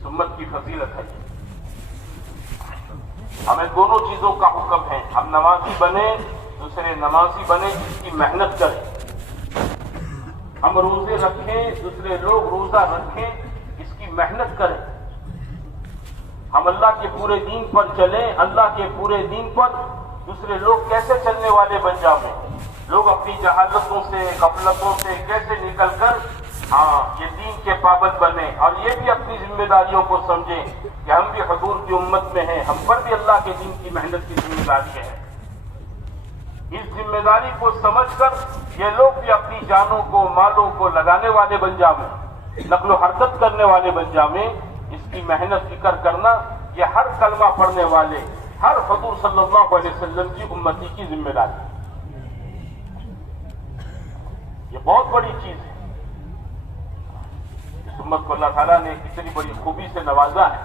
اس امت کی فضیلت ہے۔ ہمیں دونوں چیزوں کا حکم ہے، ہم نمازی بنے، دوسرے نمازی بنے جس کی محنت کریں۔ ہم روزے رکھیں، دوسرے لوگ روزہ رکھیں، اس کی محنت کریں۔ ہم اللہ کے پورے دین پر چلیں، اللہ کے پورے دین پر دوسرے لوگ کیسے چلنے والے بن جائیں، لوگ اپنی جہالتوں سے غفلتوں سے کیسے نکل کر یہ دین کے پابند بنے، اور یہ بھی اپنی ذمہ داریوں کو سمجھیں کہ ہم بھی حضور کی امت میں ہیں، ہم پر بھی اللہ کے دین کی محنت کی ذمہ داری ہے۔ اس ذمہ داری کو سمجھ کر یہ لوگ بھی اپنی جانوں کو مالوں کو لگانے والے بن جائیں، نقل و حرکت کرنے والے بن جائیں۔ اس کی محنت فکر کرنا یہ ہر کلمہ پڑھنے والے، ہر حضور صلی اللہ علیہ وسلم کی امتی کی ذمہ داری ہے۔ یہ بہت بڑی چیز ہے۔ اس امت کو اللہ تعالیٰ نے کتنی بڑی خوبی سے نوازا ہے،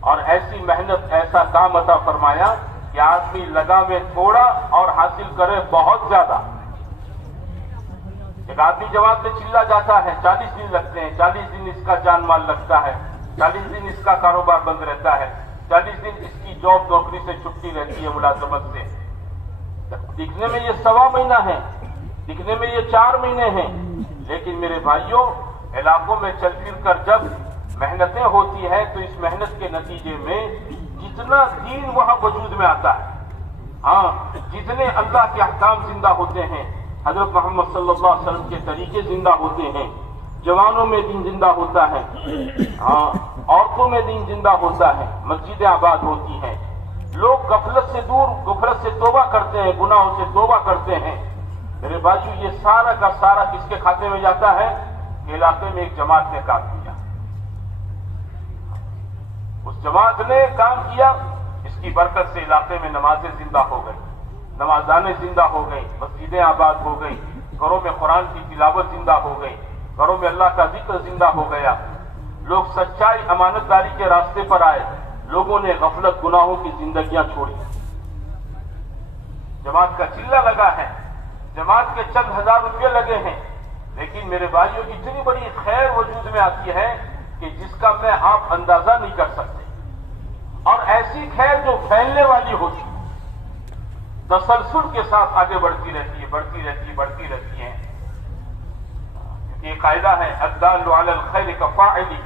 اور ایسی محنت ایسا کام عطا فرمایا کہ آدمی لگا میں تھوڑا اور حاصل کرے بہت زیادہ۔ ایک آدمی جماعت میں چلا جاتا ہے، 40 دن لگتے ہیں، 40 دن اس کا جان مال لگتا ہے، 40 دن اس کا کاروبار بند رہتا ہے، 40 دن اس کی جاب نوکری سے چھٹی رہتی ہے ملازمت سے۔ دکھنے میں یہ 1.25 مہینہ ہے، دکھنے میں یہ 4 مہینے ہیں، لیکن میرے بھائیوں علاقوں میں چل پھر کر جب محنتیں ہوتی ہیں تو اس محنت کے نتیجے میں جتنا دین وہاں وجود میں آتا ہے، جتنے اللہ کے احکام زندہ ہوتے ہیں، حضرت محمد صلی اللہ علیہ وسلم کے طریقے زندہ ہوتے ہیں، جوانوں میں دین زندہ ہوتا ہے، عورتوں میں دین زندہ ہوتا ہے، مسجدیں آباد ہوتی ہیں، لوگ غفلت سے دور، غفلت سے توبہ کرتے ہیں، گناہوں سے توبہ کرتے ہیں۔ میرے بھائیو یہ سارا کا سارا کس کے کھاتے میں جاتا ہے کہ علاقے میں ایک جماعت نے کام کیا، اس جماعت نے کام کیا، اس کی برکت سے علاقے میں نمازیں زندہ ہو گئی، نمازانیں زندہ ہو گئی، مسجدیں آباد ہو گئی، گھروں میں قرآن کی تلاوت زندہ ہو گئی، گھروں میں اللہ کا ذکر زندہ ہو گیا، لوگ سچائی امانت داری کے راستے پر آئے، لوگوں نے غفلت گناہوں کی زندگیاں چھوڑی۔ جماعت کا چلہ لگا ہے، جماعت کے چند ہزار روپے لگے ہیں، لیکن میرے بھائیوں اتنی بڑی خیر وجود میں آتی ہے کہ جس کا میں آپ اندازہ نہیں کر سکتے، اور ایسی خیر جو پھیلنے والی ہوتی ہے، تسلسل کے ساتھ آگے بڑھتی رہتی ہے، بڑھتی رہتی ہے، بڑھتی رہتی ہے۔ یہ قاعدہ ہے الدال علی الخیر کفاعلہ،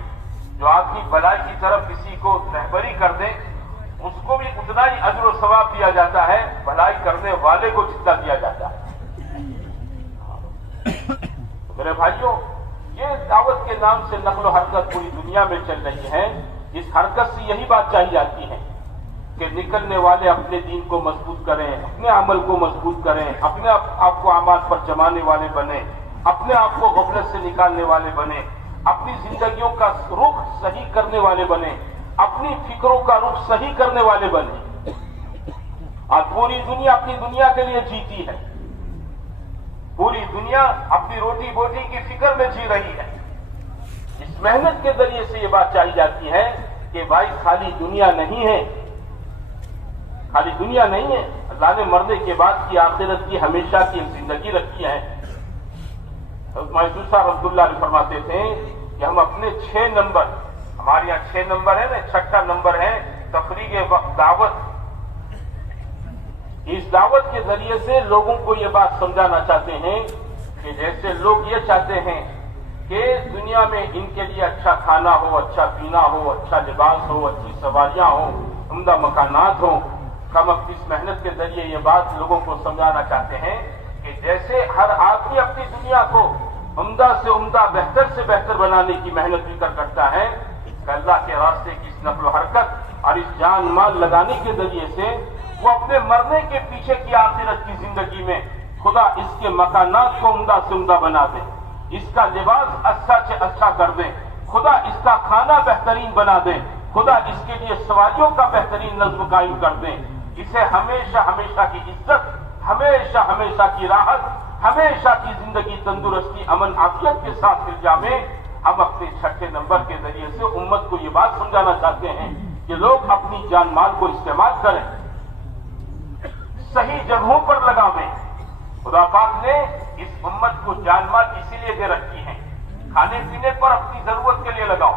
جو آدمی بلائی کی طرف کسی کو رہبری کر دے اس کو بھی اتنا ہی اجر و ثواب دیا جاتا ہے بھلائی کرنے والے کو جتنا دیا جاتا ہے۔ میرے بھائیوں یہ دعوت کے نام سے نقل و حرکت پوری دنیا میں چل رہی ہے، اس حرکت سے یہی بات چاہی جاتی ہے کہ نکلنے والے اپنے دین کو مضبوط کریں، اپنے عمل کو مضبوط کریں، اپنے آپ کو اعمال پر جمانے والے بنیں، اپنے آپ کو غفلت سے نکالنے والے بنیں، اپنی زندگیوں کا رخ صحیح کرنے والے بنیں، اپنی فکروں کا رخ صحیح کرنے والے بنیں۔ آج پوری دنیا اپنی دنیا کے لیے جیتی ہے، پوری دنیا اپنی روٹی بوٹی کی فکر میں جی رہی ہے۔ اس محنت کے ذریعے سے یہ بات چاہی جاتی ہے کہ بھائی خالی دنیا نہیں ہے، خالی دنیا نہیں ہے، اللہ نے مرنے کے بعد کی آخرت کی ہمیشہ کی زندگی رکھی ہے۔ محسوسہ رحمۃ اللہ علیہ فرماتے تھے کہ ہم اپنے 6 نمبر، ہمارے یہاں 6 نمبر ہے نا، 6واں نمبر ہے تفریغ وقت دعوت۔ اس دعوت کے ذریعے سے لوگوں کو یہ بات سمجھانا چاہتے ہیں کہ جیسے لوگ یہ چاہتے ہیں کہ دنیا میں ان کے لیے اچھا کھانا ہو، اچھا پینا ہو، اچھا لباس ہو، اچھی سواریاں ہوں، عمدہ مکانات ہوں، ہم اپنی اس محنت کے ذریعے یہ بات لوگوں کو سمجھانا چاہتے ہیں کہ جیسے ہر آدمی اپنی دنیا کو عمدہ سے عمدہ، بہتر سے بہتر بنانے کی محنت فکر کرتا ہے، کہ اللہ کے راستے کی اس نقل و حرکت اور اس جان مال لگانے کے ذریعے سے وہ اپنے مرنے کے پیچھے کی آخرت کی زندگی میں خدا اس کے مکانات کو عمدہ سے عمدہ بنا دے، اس کا لباس اچھا سے اچھا کر دے، خدا اس کا کھانا بہترین بنا دے، خدا اس کے لیے سواریوں کا بہترین نظم قائم کر دیں، اسے ہمیشہ ہمیشہ کی عزت، ہمیشہ ہمیشہ کی راحت، ہمیشہ کی زندگی تندرستی امن عافیت کے ساتھ مل جائے۔ ہم اپنے 6 نمبر کے ذریعے سے امت کو یہ بات سمجھانا چاہتے ہیں کہ لوگ اپنی جان مال کو استعمال کریں، صحیح جگہوں پر لگاویں۔ خدا پاک نے اس امت کو جان مال اسی لیے دے رکھی ہے، کھانے پینے پر اپنی ضرورت کے لیے لگاؤ،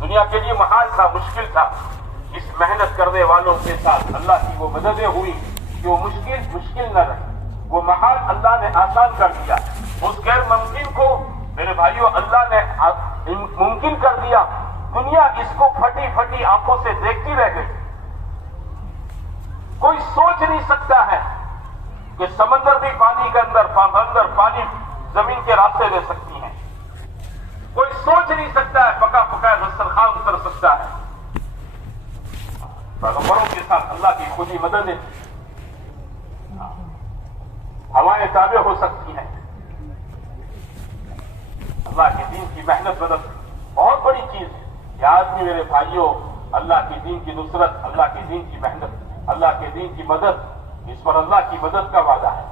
دنیا کے لیے محال تھا، مشکل تھا. اس محنت کرنے والوں کے ساتھ اللہ کی وہ مددیں ہوئی کہ وہ مشکل نہ رہی. وہ محال اللہ نے آسان کر دیا. اس غیر ممکن کو میرے بھائیوں اللہ نے ممکن کر دیا. دنیا اس کو پھٹی پھٹی آنکھوں سے دیکھتی رہ گئی. کوئی سوچ نہیں سکتا ہے کہ سمندر بھی پانی کے اندر پانی زمین کے راستے لے سکتی ہیں. کوئی سوچ نہیں سکتا ہے پکا پکا دسترخوان کر سکتا ہے. پیغمبروں کے ساتھ اللہ کی خودی مدد ہے. ہوائیں تابع ہو سکتی ہیں. اللہ کے دین کی محنت مدد بہت بڑی چیز ہے. یہ آدمی میرے بھائیوں اللہ کے دین کی نصرت، اللہ کے دین کی محنت، اللہ کے دین کی مدد، اس پر اللہ کی مدد کا وعدہ ہے.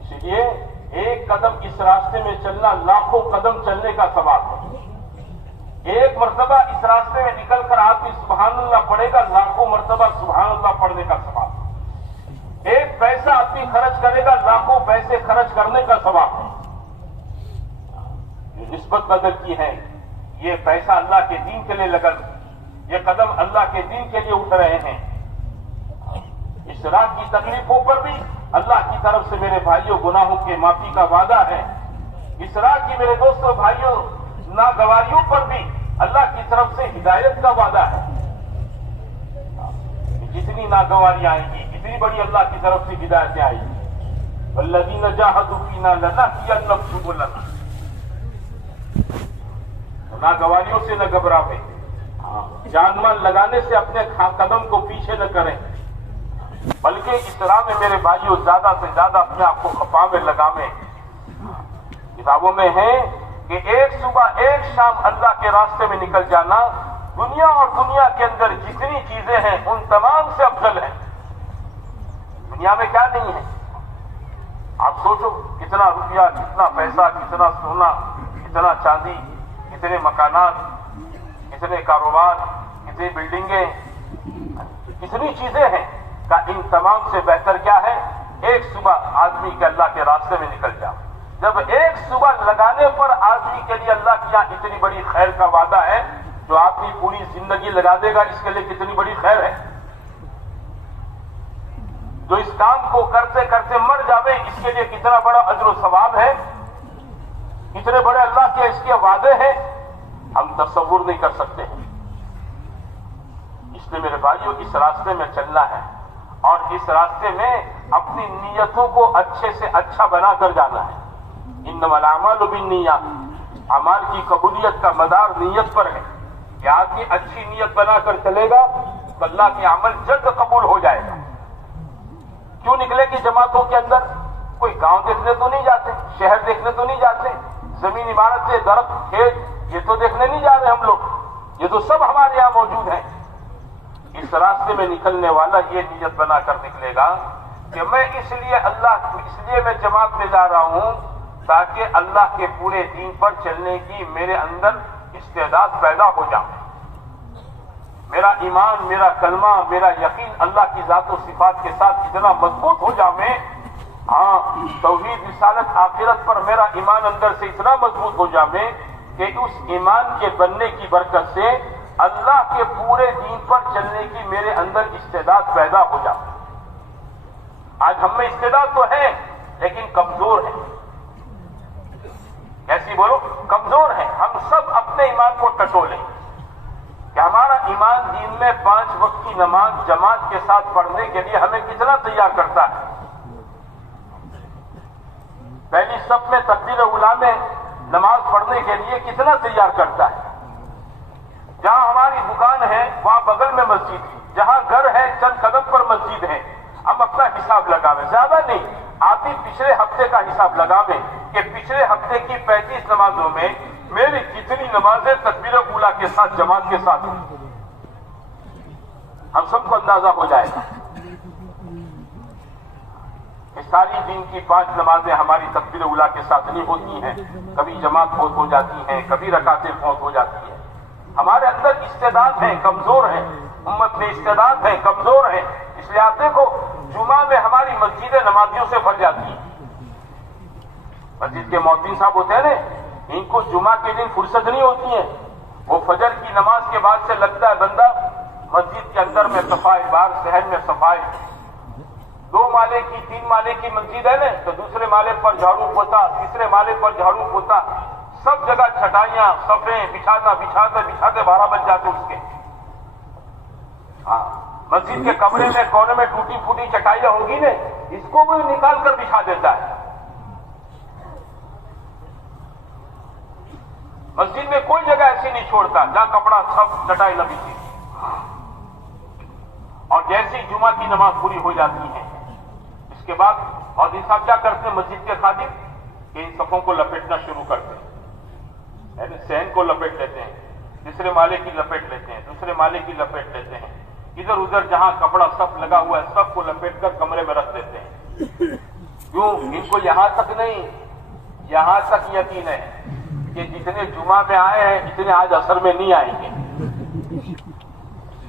اسی لیے ایک قدم اس راستے میں چلنا لاکھوں قدم چلنے کا ثواب ہے. ایک مرتبہ اس راستے میں نکل کر آدمی سبحان اللہ پڑھے گا، لاکھوں مرتبہ سبحان اللہ پڑھنے کا ثواب ہے. ایک پیسہ آدمی خرچ کرے گا، لاکھوں پیسے خرچ کرنے کا ثواب ہے. جو نسبت بدل کی ہے، یہ پیسہ اللہ کے دین کے لیے لگن، یہ قدم اللہ کے دین کے لیے اٹھ رہے ہیں. اس رات کی تکلیفوں پر بھی اللہ کی طرف سے میرے بھائیوں گناہوں کے معافی کا وعدہ ہے. اس رات کی میرے دوستوں بھائیوں ناگواریوں پر بھی اللہ کی طرف سے ہدایت کا وعدہ ہے. جتنی ناگواریاں آئیں گی اتنی بڑی اللہ کی طرف سے ہدایتیں آئیں گی. والذین جاہدوا فینا لنہدینہم سبلنا. ناگواریوں سے نہ گھبراویں، جان مال لگانے سے اپنے قدم کو پیچھے نہ کریں، بلکہ اس راہ میں میرے بھائیوں زیادہ سے زیادہ اپنے آپ کو خفا میں لگاویں. کتابوں میں ہے کہ ایک صبح ایک شام اللہ کے راستے میں نکل جانا دنیا اور دنیا کے اندر جتنی چیزیں ہیں ان تمام سے افضل ہے. دنیا میں کیا نہیں ہے؟ آپ سوچو کتنا روپیہ، کتنا پیسہ، کتنا سونا، کتنا چاندی، کتنے مکانات، کتنے کاروبار، کتنی بلڈنگیں، کتنی چیزیں ہیں. کا ان تمام سے بہتر کیا ہے؟ ایک صبح آدمی کے اللہ کے راستے میں نکل جا. جب ایک صبح لگانے پر آدمی کے لیے اللہ کی یہاں اتنی بڑی خیر کا وعدہ ہے، جو آدمی پوری زندگی لگا دے گا اس کے لیے کتنی بڑی خیر ہے. جو اس کام کو کرتے کرتے مر جاوے اس کے لیے کتنا بڑا اجر و ثواب ہے. کتنے بڑے اللہ کے اس کے وعدے ہیں، ہم تصور نہیں کر سکتے ہیں. اس لیے میرے بھائیوں اس راستے میں چلنا ہے اور اس راستے میں اپنی نیتوں کو اچھے سے اچھا بنا کر جانا ہے. انما الاعمال بالنیات. اعمال کی قبولیت کا مدار نیت پر ہے. کہ آدمی اچھی نیت بنا کر چلے گا تو اللہ کے عمل جلد قبول ہو جائے گا. کیوں نکلے گی جماعتوں کے اندر؟ کوئی گاؤں دیکھنے تو نہیں جاتے، شہر دیکھنے تو نہیں جاتے، زمین عمارتیں، درخت، کھیت یہ تو دیکھنے نہیں جا رہے ہم لوگ. یہ تو سب ہمارے یہاں موجود ہیں. اس راستے میں نکلنے والا یہ نیت بنا کر نکلے گا کہ میں اس لیے میں جماعت میں جا رہا ہوں تاکہ اللہ کے پورے دین پر چلنے کی میرے اندر استعداد پیدا ہو جائے. میرا ایمان، میرا کلمہ، میرا یقین اللہ کی ذات و صفات کے ساتھ اتنا مضبوط ہو جائے، توحید، رسالت، آخرت پر میرا ایمان اندر سے اتنا مضبوط ہو جائے کہ اس ایمان کے بننے کی برکت سے اللہ کے پورے دین پر چلنے کی میرے اندر استعداد پیدا ہو جائے. آج ہم میں استعداد تو ہے لیکن کمزور ہے. کیسی بولو؟ کمزور ہے. ہم سب اپنے ایمان کو ٹٹولیں کہ ہمارا ایمان دین میں 5 وقت کی نماز جماعت کے ساتھ پڑھنے کے لیے ہمیں کتنا تیار کرتا ہے. پہلی صف میں تکبیر اولیٰ میں نماز پڑھنے کے لیے کتنا تیار کرتا ہے. جہاں ہماری دکان ہے وہاں بغل میں مسجد ہے، جہاں گھر ہے چند قدم پر مسجد ہے. ہم اپنا حساب لگاویں، زیادہ نہیں، آدمی پچھلے ہفتے کا حساب لگاویں کہ پچھلے ہفتے کی 35 نمازوں میں میری کتنی نمازیں تکبیر اولیٰ کے ساتھ جماعت کے ساتھ ہیں. ہم سب کو اندازہ ہو جائے گا. ساری دن کی 5 نمازیں ہماری تکبیر اولیٰ کے ساتھ نہیں ہوتی ہیں، کبھی جماعت فوت ہو جاتی ہیں، کبھی رکعتیں فوت ہو جاتی ہیں. ہمارے اندر استعداد ہیں، کمزور ہیں. امت میں استعداد ہیں، کمزور ہیں. اس لیے آپ دیکھو جمعہ میں ہماری مسجدیں نمازیوں سے بھر جاتی ہیں. مسجد کے مؤذن صاحب ہوتے ہیں نا، ان کو جمعہ کے دن فرصت نہیں ہوتی ہے. وہ فجر کی نماز کے بعد سے لگتا ہے بندہ مسجد کے اندر میں صفائی، باہر صحن میں صفائی، 2 مالے کی 3 مالے کی مسجد ہے نا تو دوسرے مالے پر جھاڑو پوتا، تیسرے مالے پر جھاڑو پوتا، سب جگہ چھٹائیاں صفیں بچھاتے 12 بج جاتے اس کے۔ ہاں مسجد کے کمرے میں کونے میں ٹوٹی پھوٹی چٹائیاں ہوگی نا، اس کو بھی نکال کر بچھا دیتا ہے۔ مسجد میں کوئی جگہ ایسی نہیں چھوڑتا جہاں کپڑا سب چٹائی نہ بچھی۔ اور جیسی جمعہ کی نماز پوری ہو جاتی ہے اس کے بعد مولوی صاحب کیا کرتے ہیں مسجد کے خادم کہ ان صفوں کو لپیٹنا شروع کرتے ہیں، یعنی صحن کو لپیٹ لیتے ہیں، تیسرے مالے کی لپیٹ لیتے ہیں، دوسرے مالے کی لپیٹ لیتے ہیں، ادھر ادھر جہاں کپڑا سب لگا ہوا ہے سب کو لپیٹ کر کمرے میں رکھ دیتے ہیں۔ کیوں؟ ان کو یہاں تک نہیں، یہاں تک یقین ہے کہ جتنے جمعہ میں آئے ہیں اتنے آج عصر میں نہیں آئیں گے۔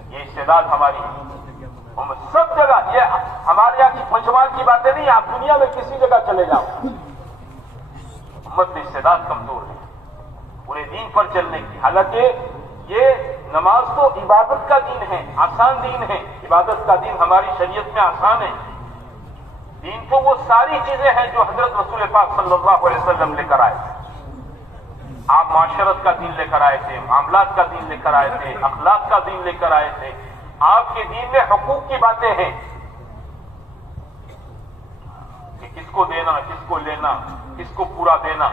یہ استعداد ہماری سب جگہ، یہ ہمارے یہاں کی پنچمال کی باتیں نہیں، آپ دنیا میں کسی جگہ چلے جاؤ امت میں استعداد کمزور ہے پورے دین پر چلنے کی۔ حالانکہ یہ نماز تو عبادت کا دین ہے، آسان دین ہے، عبادت کا دین ہماری شریعت میں آسان ہے۔ دین تو وہ ساری چیزیں ہیں جو حضرت رسول پاک صلی اللہ علیہ وسلم لے کر آئے تھے۔ آپ معاشرت کا دین لے کر آئے تھے، معاملات کا دین لے کر آئے تھے، اخلاق کا دین لے کر آئے تھے۔ آپ کے دین میں حقوق کی باتیں ہیں کہ کس کو دینا، کس کو لینا، کس کو پورا دینا،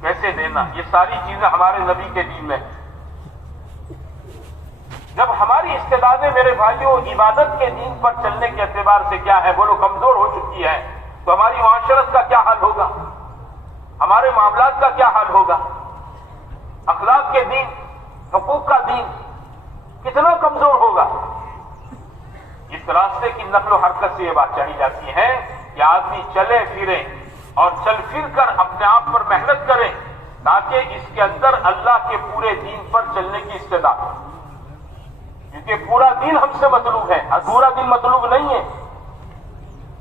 کیسے دینا، یہ ساری چیزیں ہمارے نبی کے دین میں ہیں۔ جب ہماری استعدادیں میرے بھائیوں عبادت کے دین پر چلنے کے اعتبار سے کیا ہے بولو کمزور ہو چکی ہے، تو ہماری معاشرت کا کیا حال ہوگا، ہمارے معاملات کا کیا حال ہوگا، اخلاق کے دین، حقوق کا دین کتنا کمزور ہوگا۔ اس راستے کی نقل و حرکت سے یہ بات چاہی جاتی ہے کہ آدمی چلے پھرے اور چل پھر کر اپنے آپ پر محنت کرے تاکہ اس کے اندر اللہ کے پورے دین پر چلنے کی استعداد ہو، کیونکہ پورا دین ہم سے مطلوب ہے، ادھورا دین مطلوب نہیں ہے۔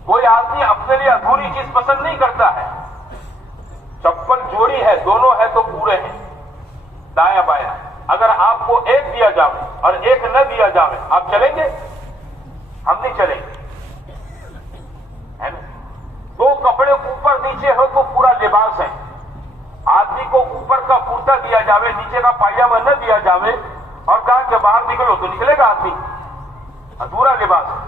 کوئی آدمی اپنے لیے ادھوری چیز پسند نہیں کرتا ہے۔ چپل جوڑی ہے، دونوں ہے تو پورے ہیں دایاں بایاں، اگر آپ کو ایک دیا جائے اور ایک نہ دیا جائے آپ چلیں گے؟ ہم نہیں چلیں گے، ہے نا؟ 2 کپڑے اوپر نیچے ہو تو پورا لباس ہے، آدمی کو اوپر کا کرتا دیا جاوے نیچے کا پائجامہ نہ دیا جاوے اور کہا کہ باہر نکلو تو نکلے گا آدمی؟ ادھورا لباس ہے۔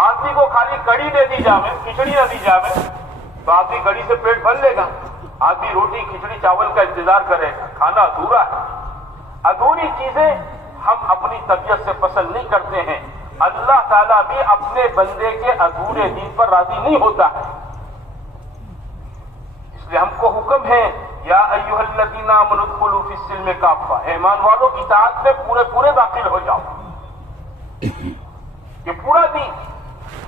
آدمی کو خالی کڑی دے دی جاوے، کھچڑی نہ دی جاوے تو آدمی کڑی سے پیٹ بھر لے گا، آدمی روٹی کھچڑی چاول کا انتظار کرے گا، کھانا ادھورا ہے۔ ادھوری چیزیں ہم اپنی طبیعت سے پسند نہیں کرتے ہیں، اللہ تعالیٰ بھی اپنے بندے کے ادھورے دین پر راضی نہیں ہوتا ہے۔ اس لیے ہم کو حکم ہے یا ایھا الذین آمنوا ادخلوا فی السلم کافہ، ایمان والو اطاعت میں پورے داخل ہو جاؤ۔ یہ پورا دین،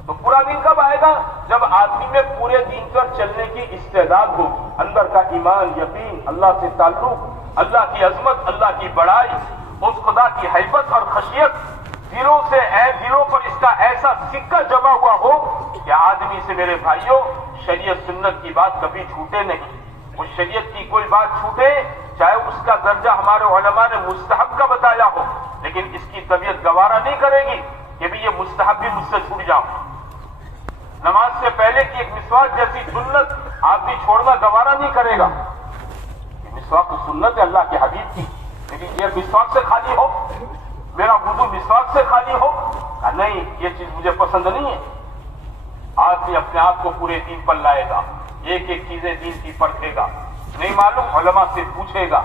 تو پورا دین کب آئے گا؟ جب آدمی میں پورے دین پر چلنے کی استعداد ہوگی، اندر کا ایمان، یقین، اللہ سے تعلق، اللہ کی عظمت، اللہ کی بڑائی، اس خدا کی حیبت اور خشیت دلوں پر اس کا ایسا سکہ جمع ہوا ہو کہ آدمی سے میرے بھائیوں شریعت سنت کی بات کبھی چھوٹے نہیں۔ اس شریعت کی کوئی بات چھوٹے چاہے اس کا درجہ ہمارے علماء نے مستحب کا بتایا ہو، لیکن اس کی طبیعت گوارا نہیں کرے گی کہ بھی یہ مستحب بھی مجھ سے چھوٹ جاؤ۔ نماز سے پہلے کی ایک مسواک جیسی سنت آدمی چھوڑنا گوارا نہیں کرے گا۔ مسواک تو سنت ہے اللہ کے حبیب کی، لیکن یہ مسواک سے خالی ہو، میرا وضو مسواک سے خالی ہو، نہیں یہ چیز مجھے پسند نہیں ہے۔ آدمی اپنے آپ کو پورے دین پر لائے گا، ایک ایک چیزیں دین کی پرکھے گا، نہیں معلوم علماء سے پوچھے گا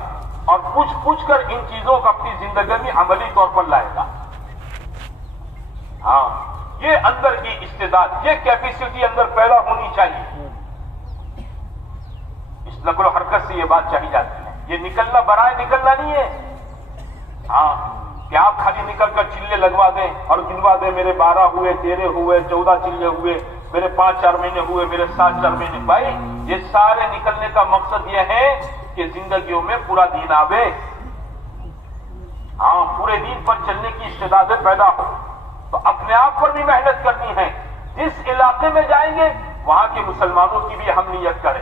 اور پوچھ کر ان چیزوں کو اپنی زندگی میں عملی طور پر لائے گا۔ ہاں یہ اندر کی استعداد، یہ کیپیسٹی اندر پیدا ہونی چاہیے۔ اس نقل و حرکت سے یہ بات چاہی جاتی ہے، یہ نکلنا برائے نکلنا نہیں ہے۔ ہاں کہ آپ خالی نکل کر چلے لگوا دیں اور گنوا دیں میرے 12 ہوئے، 13 ہوئے، 14 چلے ہوئے، میرے 5-4 مہینے ہوئے، میرے 7-4 مہینے۔ بھائی یہ سارے نکلنے کا مقصد یہ ہے کہ زندگیوں میں پورا دین آوے، ہاں پورے دین پر چلنے کی استعدادیں پیدا ہو۔ تو اپنے آپ پر بھی محنت کرنی ہے، جس علاقے میں جائیں گے وہاں کے مسلمانوں کی بھی ہم نیت کریں،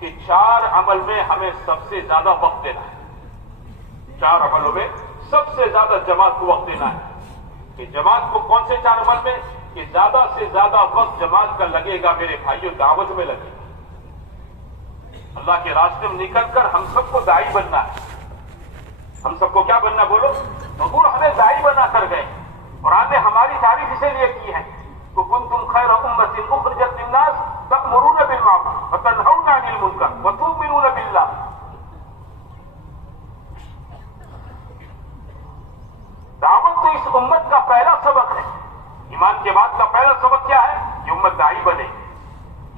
کہ 4 عمل میں ہمیں سب سے زیادہ وقت دینا ہے. 4 عملوں میں سب سے زیادہ جماعت کو وقت دینا ہے. کہ جماعت کو کون سے 4 عمل میں؟ کہ زیادہ سے زیادہ وقت جماعت کا لگے گا میرے بھائیوں دعوت میں لگے گا. اللہ کے راستے میں نکل کر ہم سب کو داعی بننا ہے. ہم سب کو کیا بننا بولو؟ حضور ہمیں داعی بنا کر گئے. قرآن نے ہماری تعریف اسی لیے کی ہے کہ کنتم خیر امۃ اخرجت للناس تأمرون بالمعروف وتنہون عن المنکر وتؤمنون باللہ. دعوت تو اس امت کا پہلا سبق ہے. ایمان کے بعد کا پہلا سبق کیا ہے؟ کہ امت داعی بنے.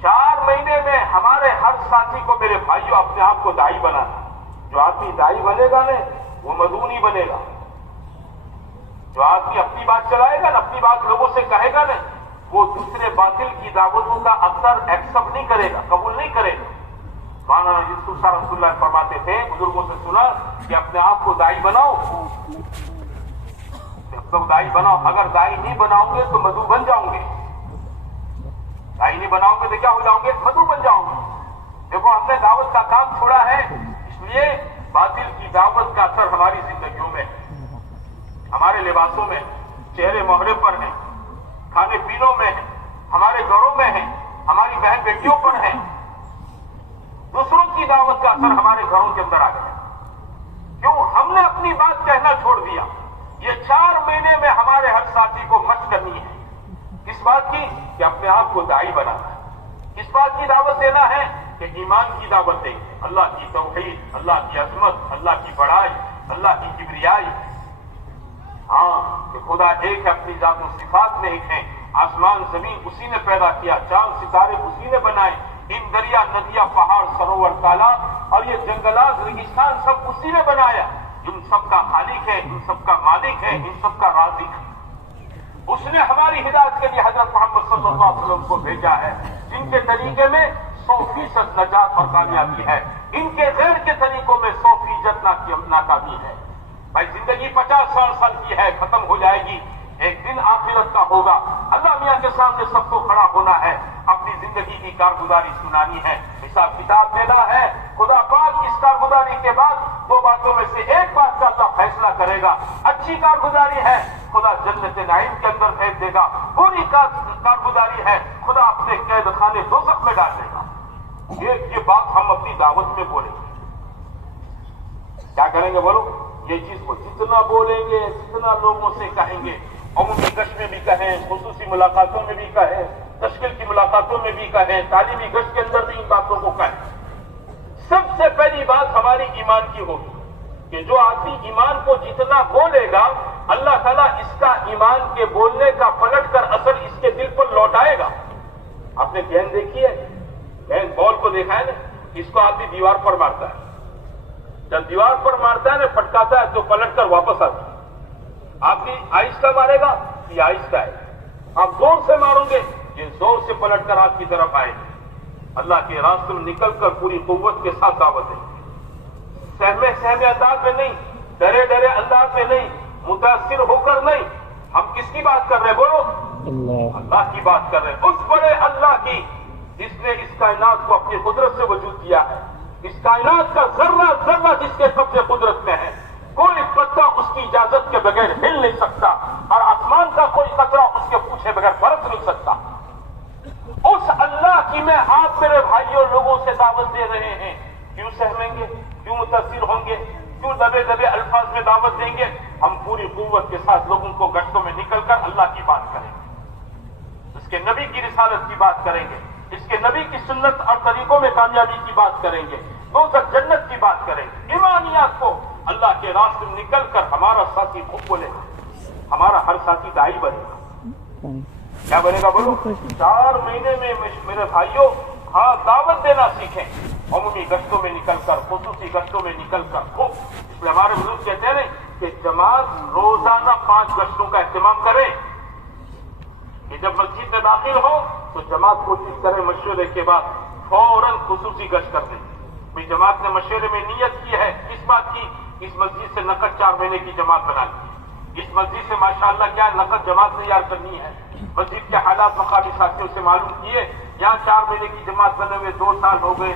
4 مہینے میں ہمارے ہر ساتھی کو میرے بھائیوں اپنے آپ کو داعی بنانا. جو آدمی داعی بنے گا نا وہ مدعو نہیں بنے گا. جو آدمی اپنی بات چلائے گا نا، اپنی بات لوگوں سے کہے گا نا، وہ دوسرے باطل کی دعوتوں کا اثر ایکسپٹ نہیں کرے گا، قبول نہیں کرے گا. مولانا یوسف شاہ رحمۃ اللہ فرماتے تھے، بزرگوں سے سنا کہ اپنے آپ کو داعی بناؤ. جب داعی بناؤ، اگر داعی نہیں بناؤ گے تو مدعو بن جاؤں گے. داعی نہیں بناؤ گے تو کیا ہو جاؤں گے؟ مدعو بن جاؤں گے. دیکھو ہم نے دعوت کا کام چھوڑا ہے، اس لیے باطل کی دعوت کا اثر ہماری زندگیوں میں، ہمارے لباسوں میں، چہرے مہرے پر ہیں، کھانے پینوں میں ہیں، ہمارے گھروں میں ہیں، ہماری بہن بیٹیوں پر ہیں. دوسروں کی دعوت کا اثر ہمارے گھروں کے اندر آ گیا. کیوں؟ ہم نے اپنی بات کہنا چھوڑ دیا. یہ 4 مہینے میں ہمارے ہر ساتھی کو مشق کرنی ہے. کس بات کی؟ کہ اپنے آپ کو داعی بنانا ہے. کس بات کی دعوت دینا ہے؟ کہ ایمان کی دعوت دیں. اللہ کی توحید، اللہ کی عظمت، اللہ کی بڑائی، اللہ کی کبریائی. ہاں کہ خدا ایک ہے، اپنی ذات و صفات میں ایک ہے. آسمان زمین اسی نے پیدا کیا، چاند ستارے اسی نے بنائے، ان دریا ندیاں پہاڑ سروور تالاب اور یہ جنگلات ریگستان سب اسی نے بنایا. ان سب کا خالق ہے، ان سب کا مالک ہے، ان سب کا رازق ہے. اس نے ہماری ہدایت کے لیے حضرت محمد صلی اللہ علیہ وسلم کو بھیجا ہے، جن کے طریقے میں 100% نجات اور کامیابی ہے. ان کے غیر کے طریقوں میں 100% ناکامی ہے. بھائی زندگی 50 سال کی ہے، ختم ہو جائے گی. ایک دن آخرت کا ہوگا. اللہ میاں کے سامنے سب کو کھڑا ہونا ہے، اپنی زندگی کی کارگزاری سنانی ہے، حساب کتاب دینا ہے. خدا پاک اس کارگزاری کے بعد 2 باتوں میں سے ایک بات کا اللہ فیصلہ کرے گا. اچھی کارگزاری ہے، خدا جنت نعیم کے اندر پھینک دے گا. پوری کارگزاری ہے، خدا اپنے قید خانے دوزخ میں ڈال دے گا. یہ بات ہم اپنی دعوت میں بولیں گے. کیا کریں گے بولو؟ یہ چیز کو جتنا بولیں گے، جتنا لوگوں سے کہیں گے، عمومی گشت میں بھی کہیں، خصوصی ملاقاتوں میں بھی کہیں، تشکیل کی ملاقاتوں میں بھی کہیں، تعلیمی گشت کے اندر بھی ان باتوں کو کہیں. سب سے پہلی بات ہماری ایمان کی ہوگی کہ جو آدمی ایمان کو جتنا بولے گا، اللہ تعالیٰ اس کا ایمان کے بولنے کا پلٹ کر اثر اس کے دل پر لوٹائے گا. آپ نے گیند دیکھی ہے؟ گیند بال کو دیکھا ہے نا؟ اس کو آدمی دیوار پر مارتا ہے. جب دیوار پر مارتا ہے نا، پھٹکاتا ہے تو پلٹ کر واپس آتا ہے. آپ کی آہستہ مارے گا، یہ آہستہ ہے. آپ زور سے مارو گے، یہ زور سے پلٹ کر آپ کی طرف آئے گا. اللہ کے راستے میں نکل کر پوری قوت کے ساتھ دعوت دیں. سہمے انداز میں نہیں، ڈرے انداز میں نہیں، متاثر ہو کر نہیں. ہم کس کی بات کر رہے ہیں بولو؟ اللہ کی بات کر رہے ہیں. اس بڑے اللہ کی جس نے اس کائنات کو اپنی قدرت سے وجود دیا ہے. اس کائنات کا ذرہ جس کے قبضے قدرت میں ہے. کوئی پتا اس کی اجازت کے بغیر ہل نہیں سکتا، اور آسمان کا کوئی قطرہ اس کے پوچھے بغیر برس نہیں سکتا. اس اللہ کی میں آپ میرے بھائیوں لوگوں سے دعوت دے رہے ہیں. کیوں سہمیں گے؟ کیوں متاثر ہوں گے؟ کیوں دبے الفاظ میں دعوت دیں گے؟ ہم پوری قوت کے ساتھ لوگوں کو گشتوں میں نکل کر اللہ کی بات کریں گے، اس کے نبی کی رسالت کی بات کریں گے، اس کے نبی کی سنت اور طریقوں میں کامیابی کی بات کریں گے، دوزخ جنت کی بات کریں گے. ایمانیات کو اللہ کے راستے میں نکل کر ہمارا ساتھی خوب بولے گا، ہمارا ہر ساتھی داعی بنے گا. کیا بنے گا بولو؟ 4 مہینے میں میرے بھائیوں ہاں دعوت دینا سیکھیں. عمومی گشتوں میں نکل کر، خصوصی گشتوں میں نکل کر خوب. اس لیے ہمارے بزرگ کہتے ہیں کہ جماعت روزانہ 5 گشتوں کا اہتمام کرے. کہ جب مسجد میں داخل ہو تو جماعت کوشش کرے مشورے کے بعد فوراً خصوصی گشت کر دیں. بھائی جماعت نے مشورے میں نیت کی ہے کس بات کی؟ اس مسجد سے نقد 4 مہینے کی جماعت بنانی ہے. اس مسجد سے ماشاءاللہ کیا نقد جماعت تیار کرنی ہے. مسجد کے حالات مقامی ساتھیوں سے معلوم کیے. یہاں 4 مہینے کی جماعت بنے ہوئے 2 سال ہو گئے،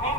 3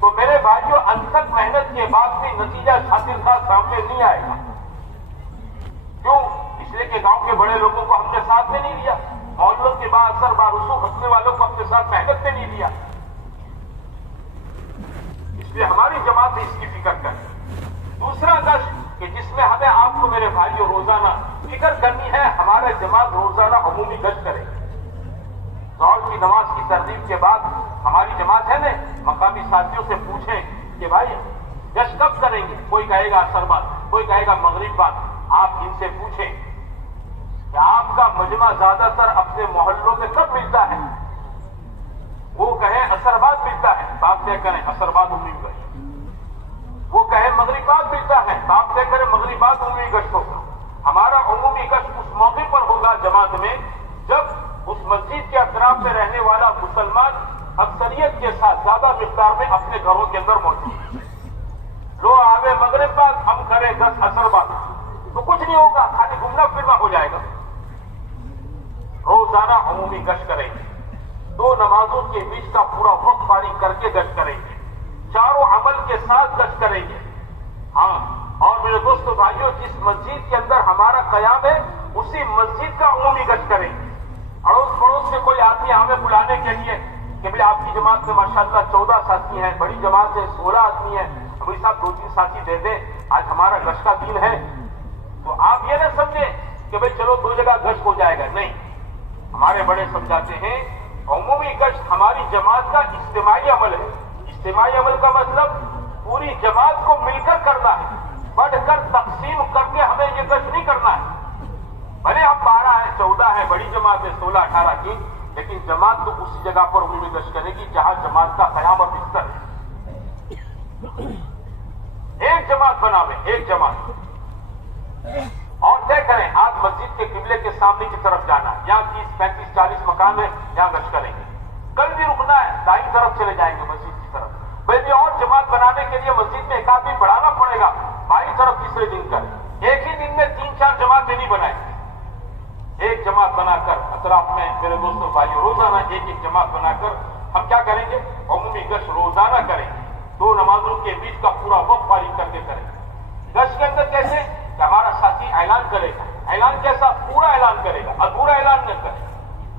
تو میرے بھائیوں انتھک محنت کے بعد بھی نتیجہ خاطر سامنے نہیں آئے گا. کیوں؟ اس لیے کہ گاؤں کے بڑے لوگوں کو ہم نے ساتھ میں نہیں لیا, محلوں کے بااثر بارسوخ ہنسنے والوں کو اپنے ساتھ محنت میں نہیں لیا. اس لیے ہماری جماعت اس کی فکر کرے. دوسرا گشت کہ جس میں ہمیں آپ کو میرے بھائیوں روزانہ فکر کرنی ہے, ہمارے جماعت روزانہ عمومی گشت کرے. ظہر کی نماز کی ترغیب کے بعد ہماری جماعت ہے نا, مقامی ساتھیوں سے پوچھیں کہ بھائی گشت کب کریں گے. کوئی کہے گا عصر بعد, کوئی کہے گا مغرب بعد. آپ ان سے پوچھیں کہ آپ کا مجمع زیادہ تر اپنے محلوں میں کب ملتا ہے. وہ کہیں عصر بعد ملتا ہے تو آپ طے کریں عصر بعد عمومی گشت. وہ کہیں مغرب بعد ملتا ہے تو آپ طے کریں مغرب بعد عمومی گشت ہوگا. ہمارا عمومی گشت اس موقع پر ہوگا جماعت میں جب اس مسجد کے اطراف میں رہنے والا مسلمان اکثریت کے ساتھ زیادہ مقدار میں اپنے گھروں کے اندر موجود ہے. لو آوے مغرب بعد ہم کریں 10 عصر بعد تو کچھ نہیں ہوگا, خالی گھومنا پھرنا ہو جائے گا. روزانہ عمومی گشت کریں گے, 2 نمازوں کے بیچ کا پورا وقت فارغ کر کے گشت کریں گے, چاروں عمل کے ساتھ گشت کریں گے. ہاں, اور میرے دوستو بھائیوں, جس مسجد کے اندر ہمارا قیام ہے اسی مسجد کا عمومی گشت کریں گے. اڑوس پڑوس سے کوئی آدمی ہمیں بلانے کے لیے کہ بھائی آپ کی جماعت میں ماشاءاللہ 14 ساتھی ہیں, بڑی جماعت ہے 16 آدمی ہیں, بھائی صاحب 2-3 ساتھی دے دیں, آج ہمارا گشت کا دن ہے. تو آپ یہ نہ سمجھیں کہ بھائی چلو 2 جگہ گشت ہو جائے گا. نہیں, ہمارے بڑے سمجھاتے ہیں عمومی گشت ہماری جماعت کا اجتماعی عمل ہے. اجتماعی عمل کا مطلب پوری جماعت کو مل کر کرنا ہے, بڑھ کر تقسیم کر کے ہمیں یہ گشت نہیں کرنا ہے. بھلے ہم 12 ہیں 14 ہیں, بڑی جماعت ہے 16-18 کی, لیکن جماعت تو اسی جگہ پر عمومی گشت کرے گی جہاں جماعت کا قیام اور بستر ہے. ایک جماعت بناویں, ایک جماعت, اور طے کریں آج مسجد کے قبلے کے سامنے کی طرف جانا ہے. یہاں 30-35-40 مکان ہے, یہاں گشت کریں گے. کل بھی رکنا ہے, دائیں طرف چلے جائیں گے مسجد کی طرف. بھائی بھی اور جماعت بنانے کے لیے مسجد میں ایک آدمی بڑھانا پڑے گا, بائیں طرف تیسرے دن کریں. ایک ہی دن میں 3-4 جماعتیں نہیں بنائیں. ایک جماعت بنا کر اطراف میں میرے دوستوں بھائیوں روزانہ ایک جماعت بنا کر ہم کیا کریں گے, عمومی گشت روزانہ کریں گے. 2 نمازوں کے بیچ کا پورا وقت فارغ کر کے کریں گے. گشت کے اندر کیسے کہ ہمارا ساتھی اعلان کرے گا. اعلان کیسا؟ پورا اعلان کرے گا, ادھورا اعلان نہ کرے.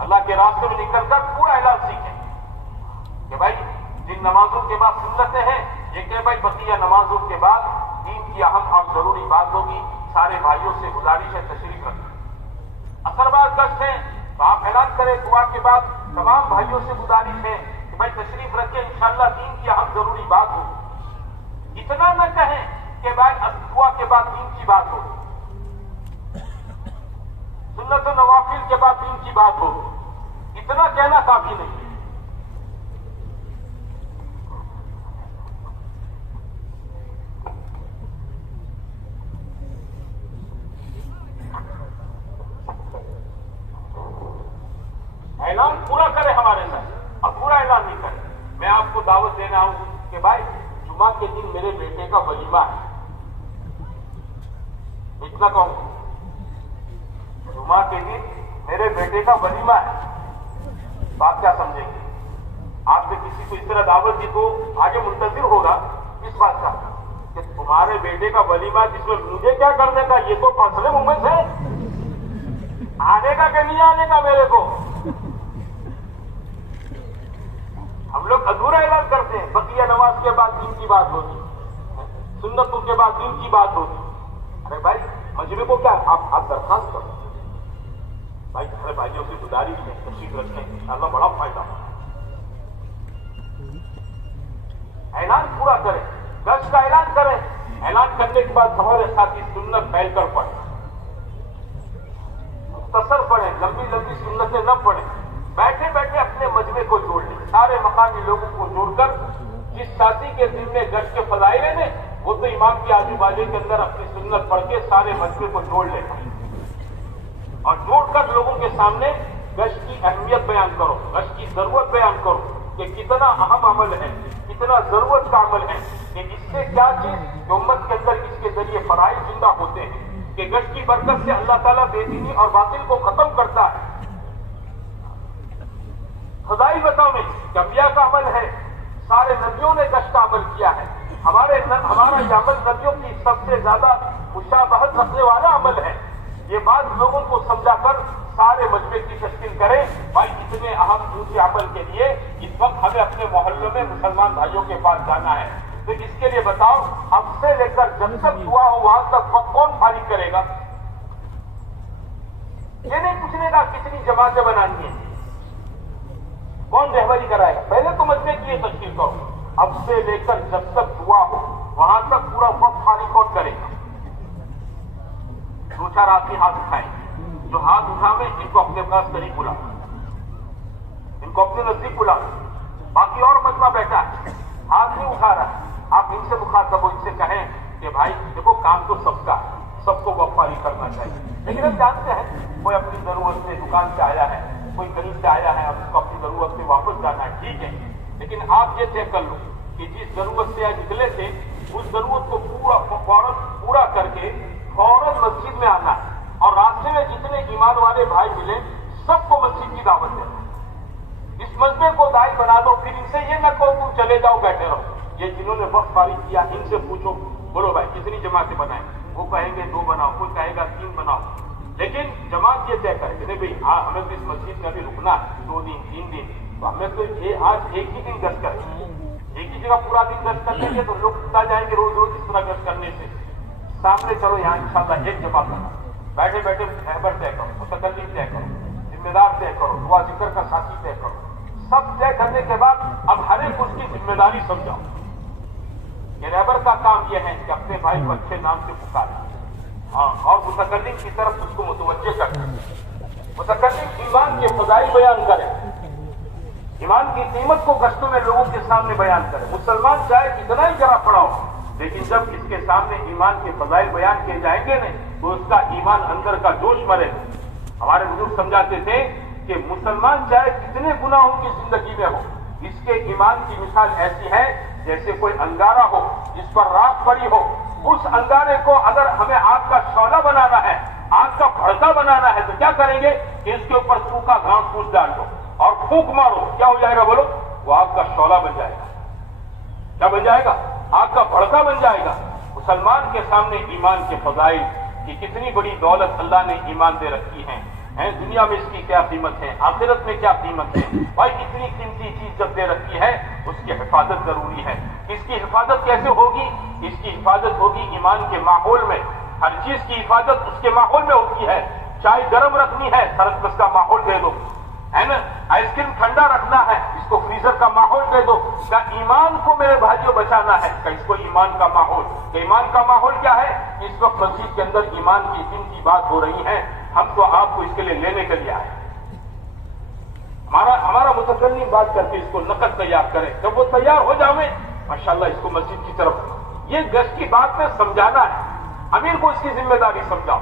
اللہ کے راستے میں نکل کر پورا اعلان سیکھیں کہ بھائی جن نمازوں کے بعد سنتیں ہیں, یہ کہ بھائی بقیہ نمازوں کے بعد دین کی اہم اور ضروری بات ہوگی. سارے بھائیوں سے گزارش ہے تشریف رکھیں. اثر بعد گشت ہے تو آپ اعلان کریں. دعا کے بعد تمام بھائیوں سے گزارش ہے کہ بھائی تشریف رکھیں, انشاءاللہ دین کی اہم ضروری بات ہو. اتنا نہ کہیں کہ بھائی دعا کے بعد دین کی بات ہو, سنت و نوافل کے بعد دین کی بات ہو. اتنا کہنا کافی نہیں ہے. اعلان پورا کرے ہمارے ساتھ, اب پورا اعلان نہیں کرے. میں آپ کو دعوت دینا ہوں کہ بھائی جمعہ کے دن میرے بیٹے کا ولیمہ ہے. اتنا کہوں, جمعہ کے دن میرے بیٹے کا ولیمہ ہے. بات کیا سمجھیں گے؟ آپ نے کسی کو اس طرح دعوت دی تو آگے منتظر ہوگا اس بات کا کہ تمہارے بیٹے کا ولیمہ جس میں مجھے کیا کرنے کا, یہ تو فیصلے مومنٹ ہے, آنے کا کہ نہیں آنے کا میرے کو. ہم لوگ ادھورا اعلان کرتے ہیں. بقیہ نماز کے بعد دین کی بات ہوتی, سنتوں کے بعد دین کی بات ہوتی. ارے بھائی مجمع کو کیا آپ درخواست کرو بھائی, ارے بھائیوں سے گزارش ہے تشریف رکھیں, انشاءاللہ بڑا فائدہ ہوگا. اعلان پورا کریں, گشت کا اعلان کریں. اعلان کرنے کے بعد ہمارے ساتھی سنت پھیل کر پڑھیں, مختصر پڑھیں, لمبی لمبی سنتیں نہ پڑھیں. بیٹھے بیٹھے اپنے مجمع کو جوڑ لیں, سارے مقامی لوگوں کو جوڑ کر جس ساتھی کے دل میں گشت کے فضائل ہیں وہ تو امام کے آجو بازو کے اندر اپنی سنت پڑھ کے سارے مجمع کو جوڑ لیں, اور جوڑ کر لوگوں کے سامنے گشت کی اہمیت بیان کرو, گشت کی ضرورت بیان کرو کہ کتنا اہم عمل ہے, کتنا ضرورت کا عمل ہے, کہ اس سے کیا چیز امت کے اندر اس کے ذریعے فرائض زندہ ہوتے ہیں, کہ گشت کی برکت سے اللہ تعالیٰ بے دینی اور باطل کو ختم کرتا ہے. فضائل بتاؤ میں کہ انبیاء کا عمل ہے, سارے نبیوں نے گشت کا عمل کیا ہے. ہمارا یہ عمل نبیوں کی سب سے زیادہ مشابہت رکھنے والا عمل ہے. یہ بات لوگوں کو سمجھا کر سارے مجمع کی تشکیل کریں. بھائی اتنے اہم دوسرے عمل کے لیے اس وقت ہمیں اپنے محلوں میں مسلمان بھائیوں کے پاس جانا ہے. تو اس کے لیے بتاؤ اب سے لے کر جب تک دعا ہو وہاں تک وقت کون فارغ کرے گا؟ یہ نہیں پوچھنے کا کتنی جماعتیں بنانی ہیں, کون رہبری کرائے گا. پہلے تو مجمع کے لیے تشکیل کرو. اب سے لے کر جب تک دعا ہو وہاں تک پورا وقت فارغ کون کرے گا؟ دو چار آدمی ہاتھ اٹھائیں. جو ہاتھ اٹھاویں ان کو اپنے پاس قریب بلا, ان کو اپنے نزدیک بلا. باقی اور مجمع بیٹھا ہے ہاتھ نہیں اٹھا رہا ہے. آپ ان سے مخاطب ہو, ان سے کہیں کہ بھائی دیکھو کام تو سب کا, سب کو وقت فارغ کرنا چاہیے. لیکن ہم جانتے ہیں کوئی اپنی ضرورت سے دکان سے آیا ہے, کوئی کہیں سے آیا ہے, اب اس کو اپنی ضرورت سے واپس جانا ہے, ٹھیک ہے. لیکن آپ یہ طے کر لو کہ جس ضرورت سے آج نکلے تھے اس ضرورت کو فوراً پورا کر کے فوراً مسجد میں آنا ہے. اور راستے میں جتنے ایمان والے بھائی ملے سب کو مسجد کی دعوت دینا. اس مجمع کو دائی بنا دو. پھر ان سے یہ نہ کہو تم چلے جاؤ بیٹھے رہو. یہ جنہوں نے وقت فارغ کیا ان سے پوچھو, بولو بھائی کتنی جماعتیں بنائیں. وہ کہیں گے 2 بناؤ, کوئی کہے گا 3 بناؤ. لیکن جماعت یہ طے کرے کہ نہیں بھائی ہمیں تو اس مسجد میں ابھی رکنا ہے 2 دن 3 دن, تو ہمیں تو آج ایک ہی دن گشت کریں, ایک ہی جگہ پورا دن گشت کر لیں گے. تو لوگ اٹھا جائیں گے روز روز اس طرح گشت کرنے سے. سامنے چلو یہاں انشاءاللہ ایک جمع کرنا, بیٹھے بیٹھے رہبر طے کرو, متکلم طے کرو, ذمہ دار طے کرو, دعا ذکر کا ساتھی طے کرو. سب طے کرنے کے بعد اب ہر ایک اس کی ذمہ داری سمجھاؤ. یہ رہبر کا کام یہ ہے کہ اپنے بھائی کو اچھے نام سے پکارے, ہاں, اور متکلم کی طرف اس کو متوجہ کرے. متکلم ایمان کے فضائل بیان کرے, ایمان کی قیمت کو گشتوں میں لوگوں کے سامنے بیان کرے. مسلمان چاہے کتنا ہی جرا پڑا ہو, لیکن جب اس کے سامنے ایمان کے فضائل بیان کیے جائیں گے نہیں تو اس کا ایمان اندر کا جوش مرے. ہمارے بزرگ سمجھاتے تھے کہ مسلمان چاہے کتنے گناہوں کی زندگی میں ہو, اس کے ایمان کی مثال ایسی ہے جیسے کوئی انگارہ ہو جس پر راکھ پڑی ہو. اس انگارے کو اگر ہمیں آگ کا شعلہ بنانا ہے, آگ کا بھڑکا بنانا ہے, تو کیا کریں گے کہ اس کے اوپر سوکھا گھاس پھوس ڈال دو اور پھونک مارو. کیا ہو جائے گا بولو؟ وہ آگ کا شعلہ بن جائے گا. کیا بن جائے گا؟ آگ کا بھڑکا بن جائے گا. مسلمان کے سامنے ایمان کے فضائل کی کتنی بڑی دولت اللہ نے ایمان دے رکھی ہے. دنیا میں اس کی کیا قیمت ہے, آخرت میں کیا قیمت ہے. بھائی اتنی قیمتی چیز جب دے رکھی ہے اس کی حفاظت ضروری ہے. اس کی حفاظت کیسے ہوگی؟ اس کی حفاظت ہوگی ایمان کے ماحول میں. ہر چیز کی حفاظت اس کے ماحول میں ہوتی ہے. چائے گرم رکھنی ہے, سرد کا ماحول دے دو, ہے نا. آئس کریم ٹھنڈا رکھنا ہے, اس کو فریزر کا ماحول دے دو. کیا ایمان کو میرے بھائیوں بچانا ہے, کہ اس کو ایمان کا ماحول. کہ ایمان کا ماحول کیا ہے؟ اس وقت مسجد کے اندر ایمان کی دن کی بات ہو رہی ہے, ہم تو آپ کو اس کے لیے لینے کے لیے آئے. ہمارا متکلم بات کر کے اس کو نقد تیار کرے, جب وہ تیار ہو جاویں ماشاءاللہ اس کو مسجد کی طرف. یہ گشت کی بات میں سمجھانا ہے, امیر کو اس کی ذمہ داری سمجھاؤ.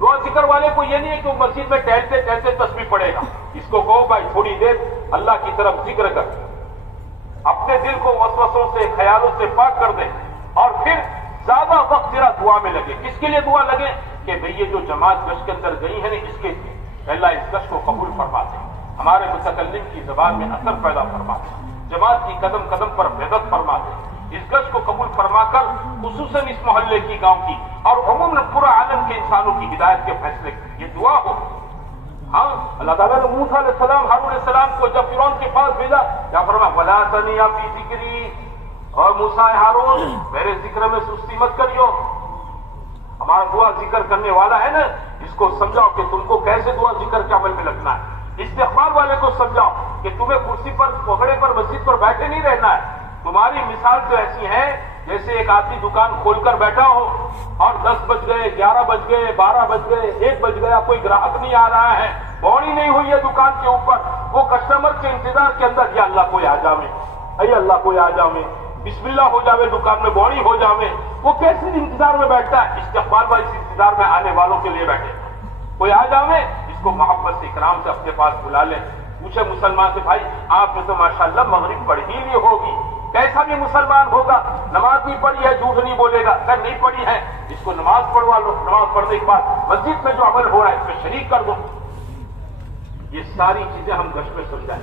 دعا ذکر والے کو یہ نہیں ہے کہ وہ مسجد میں ٹہلتے ٹہلتے تسبیح پڑے گا. اس کو کہو بھائی تھوڑی دیر اللہ کی طرف ذکر کر, اپنے دل کو وسوسوں سے خیالوں سے پاک کر دے, اور پھر زیادہ وقت تیرا دعا میں لگے. کس کے لیے دعا لگے؟ کہ بھئی یہ جو جماعت گشت کے اندر گئی ہے نا, اس کے لیے اللہ اس گشت کو قبول فرما دے, ہمارے متکلم کی زبان میں اثر پیدا فرما دے, جماعت کی قدم قدم پر عزت فرما دے. اس گشت کو قبول فرما کر خصوصاً اس محلے کی, گاؤں کی اور عموماً پورا عالم کے انسانوں کی ہدایت کے فیصلے یہ دعا ہو. ہاں, اللہ تعالیٰ نے موسیٰ علیہ السلام, ہارون علیہ السلام کو جب فرعون کے پاس بھیجا, کیا فرمایا؟ وَلَا تَنِيَا فِي ذِكْرِي, اور موسیٰ ہارون میرے ذکر میں سستی مت کریو. ہمارا دعا ذکر کرنے والا ہے نا, اس کو سمجھاؤ کہ تم کو کیسے دعا ذکر کے عمل میں لگنا ہے. استغفار والے کو سمجھاؤ کہ تمہیں کرسی پر پکڑے پر مسجد پر بیٹھے نہیں رہنا ہے. تمہاری مثال تو ایسی ہے جیسے ایک آدمی دکان کھول کر بیٹھا ہو اور 10 بج گئے, 11 بج گئے, 12 بج گئے, 1 بج گیا, کوئی گراہک نہیں آ رہا ہے, بوڑی نہیں ہوئی ہے دکان کے اوپر. وہ کسٹمر کے انتظار کے اندر, یا اللہ کوئی آ جاوے, اے اللہ کوئی آ جاوے, بسم اللہ ہو جاوے, دکان میں بوڑی ہو جاوے. وہ کیسے انتظار میں بیٹھتا ہے؟ استقبال والے اس انتظار میں آنے والوں کے لیے بیٹھے. کوئی آ جاوے, اس کو محبت سے اکرام سے اپنے پاس بلا لے. پوچھے مسلمان سے, بھائی آپ نے تو ماشاءاللہ مغرب پڑھی ہی نہیں ہوگی, کیسا بھی مسلمان ہوگا, نماز نہیں پڑھی ہے جھوٹ نہیں بولے گا. اگر نہیں پڑھی ہے اس کو نماز پڑھوا لو, نماز پڑھنے کے بعد مسجد میں جو عمل ہو رہا ہے اس میں شریک کر دو. یہ ساری چیزیں ہم گشت میں سمجھائیں.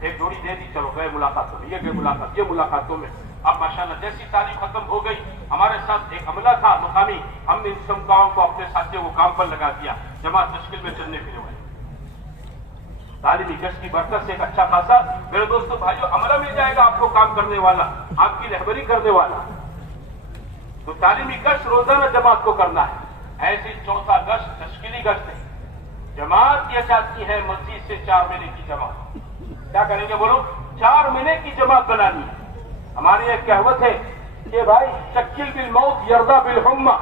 ایک جوڑی دے دی، چلو گئے ملاقاتوں میں، یہ گئے ملاقات، یہ ملاقاتوں میں. اب ماشاءاللہ جیسی تعلیم ختم ہو گئی، ہمارے ساتھ ایک عملہ تھا مقامی، ہم نے ان سب کاموں کو اپنے ساتھیوں کو کام پر لگا دیا، جماعت تشکیل میں چلنے پھرنے والے. تعلیمی گشت کی برکت سے ایک اچھا خاصا میرے دوستوں بھائیوں عملہ مل جائے گا آپ کو، کام کرنے والا، آپ کی رہبری کرنے والا. تو تعلیمی گشت روزانہ جماعت کو کرنا ہے. ایسی چوتھا گشت تشکیلی گشت ہے. جماعت یہ چاہتی ہے مسجد سے 4 مہینے کی جماعت. کیا کریں گے بولو؟ 4 مہینے کی جماعت بنانی ہے. ہماری ایک کہوت ہے کہ بھائی شکل بالموت یرضا بالحمى،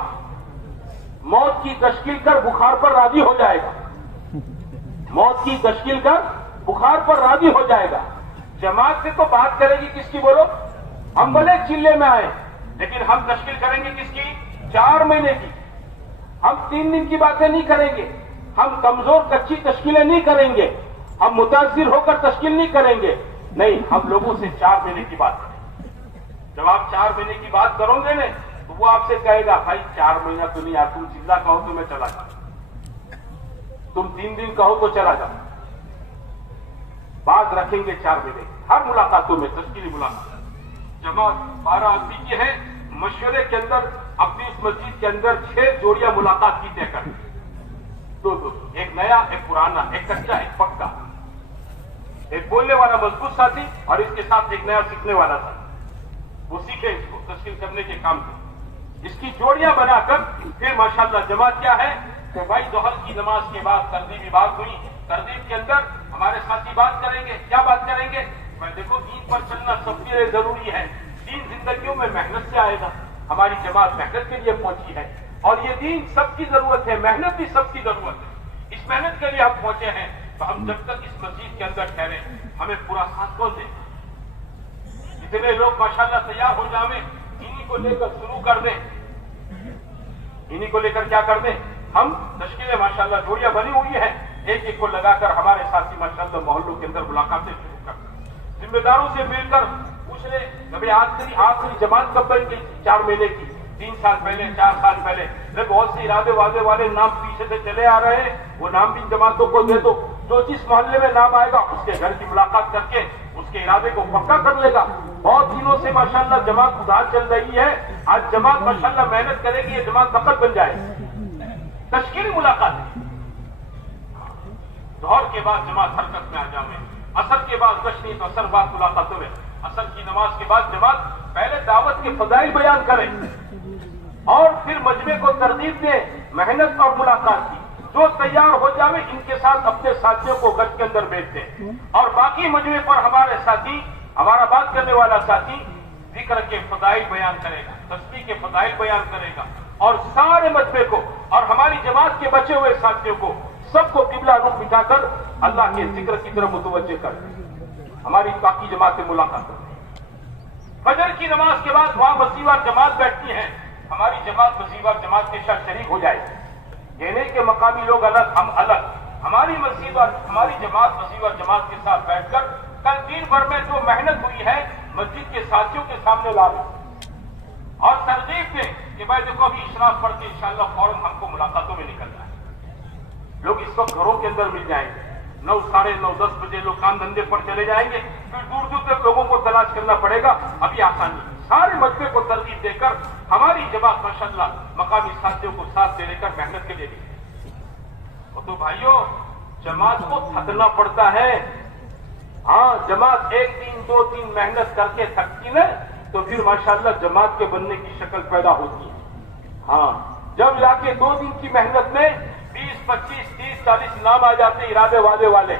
موت کی تشکیل کر بخار پر راضی ہو جائے گا. موت کی تشکیل کر بخار پر راضی ہو جائے گا. جماعت سے تو بات کرے گی کس کی بولو؟ ہم بھلے چلے میں آئے لیکن ہم تشکیل کریں گے کس کی؟ 4 مہینے کی. ہم 3 دن کی باتیں نہیں کریں گے، ہم کمزور کچی تشکیلیں نہیں کریں گے، ہم متاثر ہو کر تشکیل نہیں کریں گے. نہیں، ہم لوگوں سے 4 مہینے کی بات کریں. جب آپ 4 مہینے کی بات کرو گے نا تو وہ آپ سے کہے گا بھائی 4 مہینہ تو نہیں، آپ تم زندہ کہو تو میں چلا جاؤں، تم 3 دن کہو تو چلا جاؤں. بات رکھیں گے 4 مہینے ہر ملاقاتوں میں، تشکیلی ملاقات. جماعت 12 آدمی کی ہے، مشورے کے اندر اپنی اس مسجد کے اندر 6 جوڑیاں ملاقات کی طے کریں. دو ایک نیا، ایک پرانا، ایک کچا، ایک پکا، ایک بولنے والا مضبوط ساتھی اور اس کے ساتھ ایک نیا سیکھنے والا ساتھی. وہ سیکھے اس کو تشکیل کرنے کے کام کو. اس کی جوڑیاں بنا کر پھر ماشاءاللہ جماعت کیا ہے کہ بھائی ظہر کی نماز کے بعد ترغیبی بات ہوئی. ترغیب کے اندر ہمارے ساتھی بات کریں گے. کیا بات کریں گے؟ دیکھو دین پر چلنا سب کے لیے ضروری ہے. دین زندگیوں میں محنت سے آئے گا. ہماری جماعت محنت کے لیے پہنچی ہے اور یہ دین سب کی ضرورت ہے، محنت بھی سب کی ضرورت ہے. اس محنت کے لیے ہم پہنچے ہیں تو ہم جب تک اس مسجد کے اندر ٹھہرے ہمیں پورا ساتھ کون دے؟ جتنے لوگ ماشاءاللہ تیار ہو جاویں انہی کو لے کر شروع کر دیں، انہی کو لے کر کیا کر دیں؟ ہم تشکیلیں ماشاءاللہ جوڑیاں بنی ہوئی ہیں، ایک ایک کو لگا کر ہمارے ساتھی ماشاءاللہ محلوں کے اندر ملاقاتیں شروع کر دیں. ذمہ داروں سے مل کر پوچھ لیں کبھی آخری جماعت کب بن گئی؟ 4 مہینے کی. 3 سال پہلے، 4 سال پہلے. بہت سے ارادے وعدے والے نام پیچھے سے چلے آ رہے ہیں، وہ نام بھی جماعتوں کو دے دو. جو جس محلے میں نام آئے گا اس کے گھر کی ملاقات کر کے اس کے ارادے کو پکا کر لے گا. بہت دنوں سے ماشاءاللہ جماعت ادھار چل رہی ہے، آج جماعت ماشاءاللہ محنت کرے گی، یہ جماعت فقط بن جائے گی. تشکیلی ملاقات ظہر کے بعد جماعت حرکت میں آ جاویں. عصر کے بعد کچھ نہیں تو عصر بعد ملاقاتوں میں. عصر کی نماز کے بعد جماعت پہلے دعوت کے فضائل بیان کرے اور پھر مجمع کو ترغیب دے محنت اور ملاقات کی. جو تیار ہو جاوے ان کے ساتھ اپنے ساتھیوں کو گشت کے اندر بھیج دیں اور باقی مجمع پر ہمارے ساتھی، ہمارا بات کرنے والا ساتھی ذکر کے فضائل بیان کرے گا، تسبیح کے فضائل بیان کرے گا اور سارے مجمع کو اور ہماری جماعت کے بچے ہوئے ساتھیوں کو سب کو قبلہ رخ بٹھا کر اللہ کے ذکر کی طرف متوجہ کر ہماری باقی جماعت سے ملاقات کریں. فجر کی نماز کے بعد وہاں وسیع جماعت بیٹھتی ہے، ہماری جماعت وسیع جماعت کے ساتھ شریک ہو جائے گی. یہ نہیں کہ مقامی لوگ الگ ہم الگ، ہماری مسجد اور ہماری جماعت وسیع جماعت کے ساتھ بیٹھ کر کل دن بھر میں جو محنت ہوئی ہے مسجد کے ساتھیوں کے سامنے لا دیں اور ترغیب دیں کہ بھائی دیکھو ابھی اشراف پڑھ کے انشاءاللہ فوراً ہم کو ملاقاتوں میں نکلنا ہے. لوگ اس وقت گھروں کے اندر مل جائیں گے، 9، 9:30، 10 بجے لوگ کام دھندے پر چلے جائیں گے، پھر دور دور تک لوگوں کو تلاش کرنا پڑے گا. ابھی آسانی سارے مجمع کو ترغیب دے کر ہماری جماعت ماشاءاللہ مقامی ساتھیوں کو ساتھ دے لے کر محنت کے لیے نکلے. تو بھائیوں جماعت کو تھکنا پڑتا ہے. ہاں جماعت 1 دن 2 دن محنت کر کے تھکتی ہے تو پھر ماشاءاللہ جماعت کے بننے کی شکل پیدا ہوتی ہے. ہاں جب لا کے 2 دن کی محنت میں 20، 25، 30، 40 نام آ جاتے ارادے وعدے والے،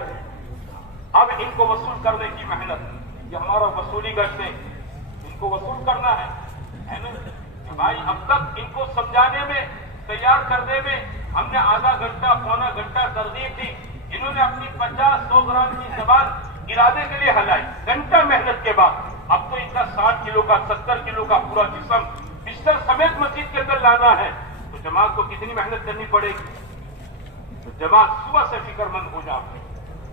اب ان کو وصول کرنے کی محنت، یہ ہمارا وصولی گشت ہے، ان کو وصول کرنا ہے نا. بھائی اب تک ان کو سمجھانے میں، تیار کرنے میں ہم نے آدھا گھنٹہ، پونا گھنٹہ ترغیب دی. انہوں نے اپنی 50-100 گرام کی زبان ارادے کے لیے ہلائی گھنٹہ محنت کے بعد. اب تو ان کا 60 کلو کا 70 کلو کا پورا جسم بستر سمیت مسجد کے اندر لانا ہے تو جماعت کو کتنی محنت کرنی پڑے گی. تو جماعت صبح سے فکر مند ہو جائے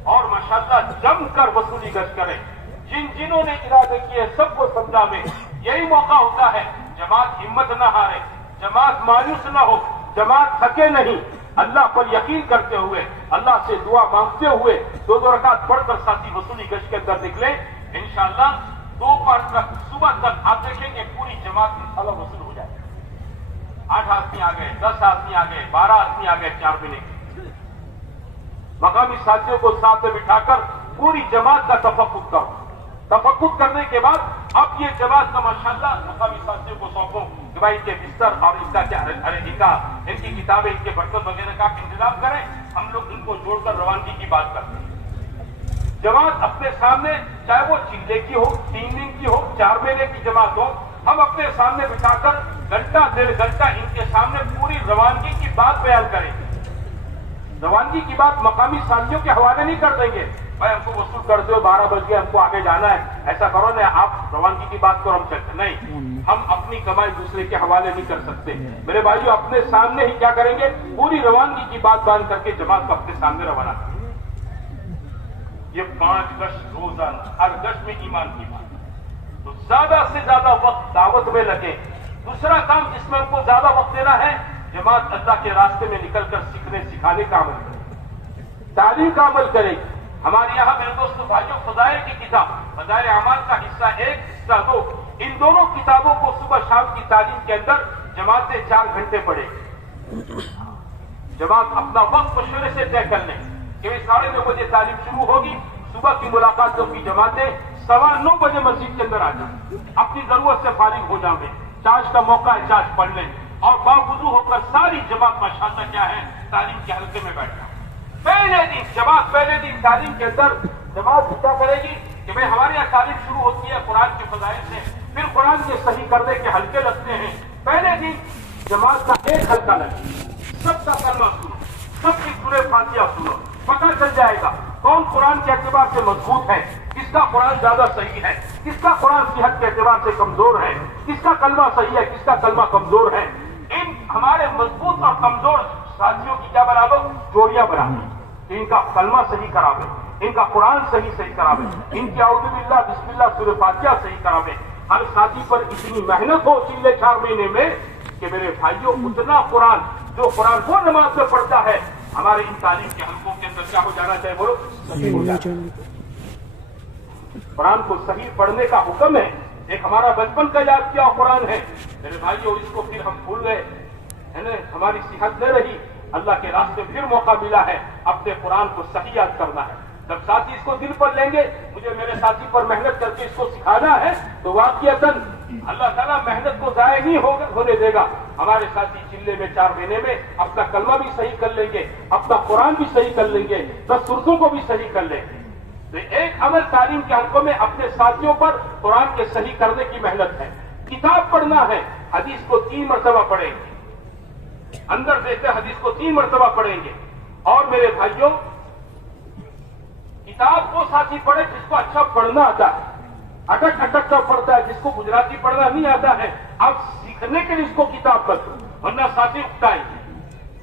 اور ماشاءاللہ جم کر وصولی گشت کرے. جنہوں نے ارادے کیے سب کو سمجھاویں. یہی موقع ہوتا ہے جماعت ہمت نہ ہارے، جماعت مایوس نہ ہو، جماعت تھکے نہیں. اللہ پر یقین کرتے ہوئے اللہ سے دعا مانگتے ہوئے 2 رکعت پڑھ کر ساتھی وصولی گشت کے اندر نکلے. انشاءاللہ دوپہر تک صبح تک آپ دیکھیں گے پوری جماعت انشاءاللہ وصول ہو جائے. 8 آدمی آ گئے, 10 آدمی آ گئے, 12 آدمی آ گئے 4 مہینے کے. مقامی ساتھیوں کو ساتھ میں بٹھا کر پوری جماعت کا تفقد کرو. تفقد کرنے کے بعد اب یہ جماعت کا ماشاءاللہ مقامی ساتھیوں کو سونپو کہ بھائی ان کے بستر اور ان کا کیا ان کی کتابیں, ان کے برتن وغیرہ کا انتظام کریں. ہم لوگ ان کو جوڑ کر روانگی کی بات کرتے ہیں. جماعت اپنے سامنے, چاہے وہ چلے کی ہو, 3 دن کی ہو, 4 مہینے کی جماعت ہو, ہم اپنے سامنے بٹھا کر گھنٹہ 1.5 گھنٹہ ان کے سامنے پوری روانگی کی بات بیان کریں گے. روانگی کی بات مقامی ساتھیوں کے حوالے نہیں کر دیں گے. بھائی ہم کو وصول کرتے ہو, 12 بج گئے, ہم کو آگے جانا ہے, ایسا کرو نا, آپ روانگی کی بات کرو, ہم چلتے نہیں. ہم اپنی کمائی دوسرے کے حوالے نہیں کر سکتے. میرے بھائیو اپنے سامنے ہی کیا کریں گے, پوری روانگی کی بات بیان کر کے جماعت کو اپنے سامنے روانہ کریں. یہ 5 گشت روزانہ, ہر گشت میں ایمان کی بات. تو زیادہ سے زیادہ وقت دعوت میں لگے. دوسرا کام جس میں ہم کو زیادہ وقت دینا ہے, جماعت اللہ کے راستے میں نکل کر سیکھنے سکھانے کا عمل کرے, تعلیم کا عمل کرے. ہمارے یہاں میرے دوستوں بھائیوں فضائل کی کتاب, فضائل اعمال کا حصہ 1 حصہ 2, ان دونوں کتابوں کو صبح شام کی تعلیم کے اندر جماعت سے 4 گھنٹے پڑھے. جماعت اپنا وقت مشورے سے طے کر لیں کہ 9:30 بجے تعلیم شروع ہوگی. صبح کی ملاقاتوں کی جماعتیں 9:15 بجے مسجد کے اندر آ جائیں, اپنی ضرورت سے فارغ ہو جائیں. چارج کا موقع ہے, چارج پڑھ لیں اور باوضو ہو کر ساری جماعت ماشاءاللہ کیا ہے تعلیم کے حلقے میں بیٹھ جائیں. پہلے دن تعلیم کے اندر جماعت کیا کرے گی کہ بھائی ہمارے یہاں تعلیم شروع ہوتی ہے قرآن کے فضائل سے, پھر قرآن کے صحیح کرنے کے حلقے لگتے ہیں. پہلے دن جماعت کا ایک حلقہ لگے, سب کا کلمہ سنو, سب کی سورہ فاتحہ سنو, پتہ چل جائے گا کون قرآن کے اعتبار سے مضبوط ہے, کس کا قرآن زیادہ صحیح ہے, کس کا قرآن صحت کے اعتبار سے کمزور ہے, کس کا کلمہ صحیح ہے, کس کا کلمہ کمزور ہے. ان ہمارے مضبوط اور کمزور ساتھیوں کی کیا بنا دو, جوڑیاں بنا دو. ان کا کلمہ صحیح کراوے, ان کا قرآن صحیح کراوے, ان کی اعوذ باللہ بسم اللہ سورہ فاتحہ صحیح کراوے. ہر ساتھی پر اتنی محنت ہو پچھلے 4 مہینے میں کہ میرے بھائیوں اتنا قرآن, جو قرآن وہ نماز میں پڑھتا ہے, ہمارے ان تعلیم کے حلقوں کے اندر کیا ہو جانا چاہیے, بولو صحیح ہو جانا. قرآن کو صحیح پڑھنے کا حکم ہے. ایک ہمارا بچپن کا یاد کیا قرآن ہے میرے بھائیوں, اس کو پھر ہم بھول گئے ہے نا, ہماری صحت نہ رہی. اللہ کے راستے پھر موقع ملا ہے اپنے قرآن کو صحیح یاد کرنا ہے. جب ساتھی اس کو دل پر لیں گے, مجھے میرے ساتھی پر محنت کر کے اس کو سکھانا ہے, تو واقعتاً اللہ تعالیٰ محنت کو ضائع نہیں ہونے دے گا. ہمارے ساتھی چلے میں 4 مہینے میں اپنا کلمہ بھی صحیح کر لیں گے, اپنا قرآن بھی صحیح کر لیں گے, 10 سورتوں کو بھی صحیح کر لیں گے. تو ایک عمل تعلیم کے حلقوں میں اپنے ساتھیوں پر قرآن کے صحیح کرنے کی محنت ہے. کتاب پڑھنا ہے, حدیث کو 3 مرتبہ پڑھیں گے, اندر دیکھتے حدیث کو 3 مرتبہ پڑھیں گے. اور میرے بھائیوں کتاب وہ ساتھی پڑھے جس کو اچھا پڑھنا آتا ہے, اٹک اٹک کر پڑھتا ہے, جس کو گجراتی پڑھنا نہیں آتا ہے. اب سیکھنے کے لیے اس کو کتاب پر دو, ورنہ ساتھی اکتائیں گے.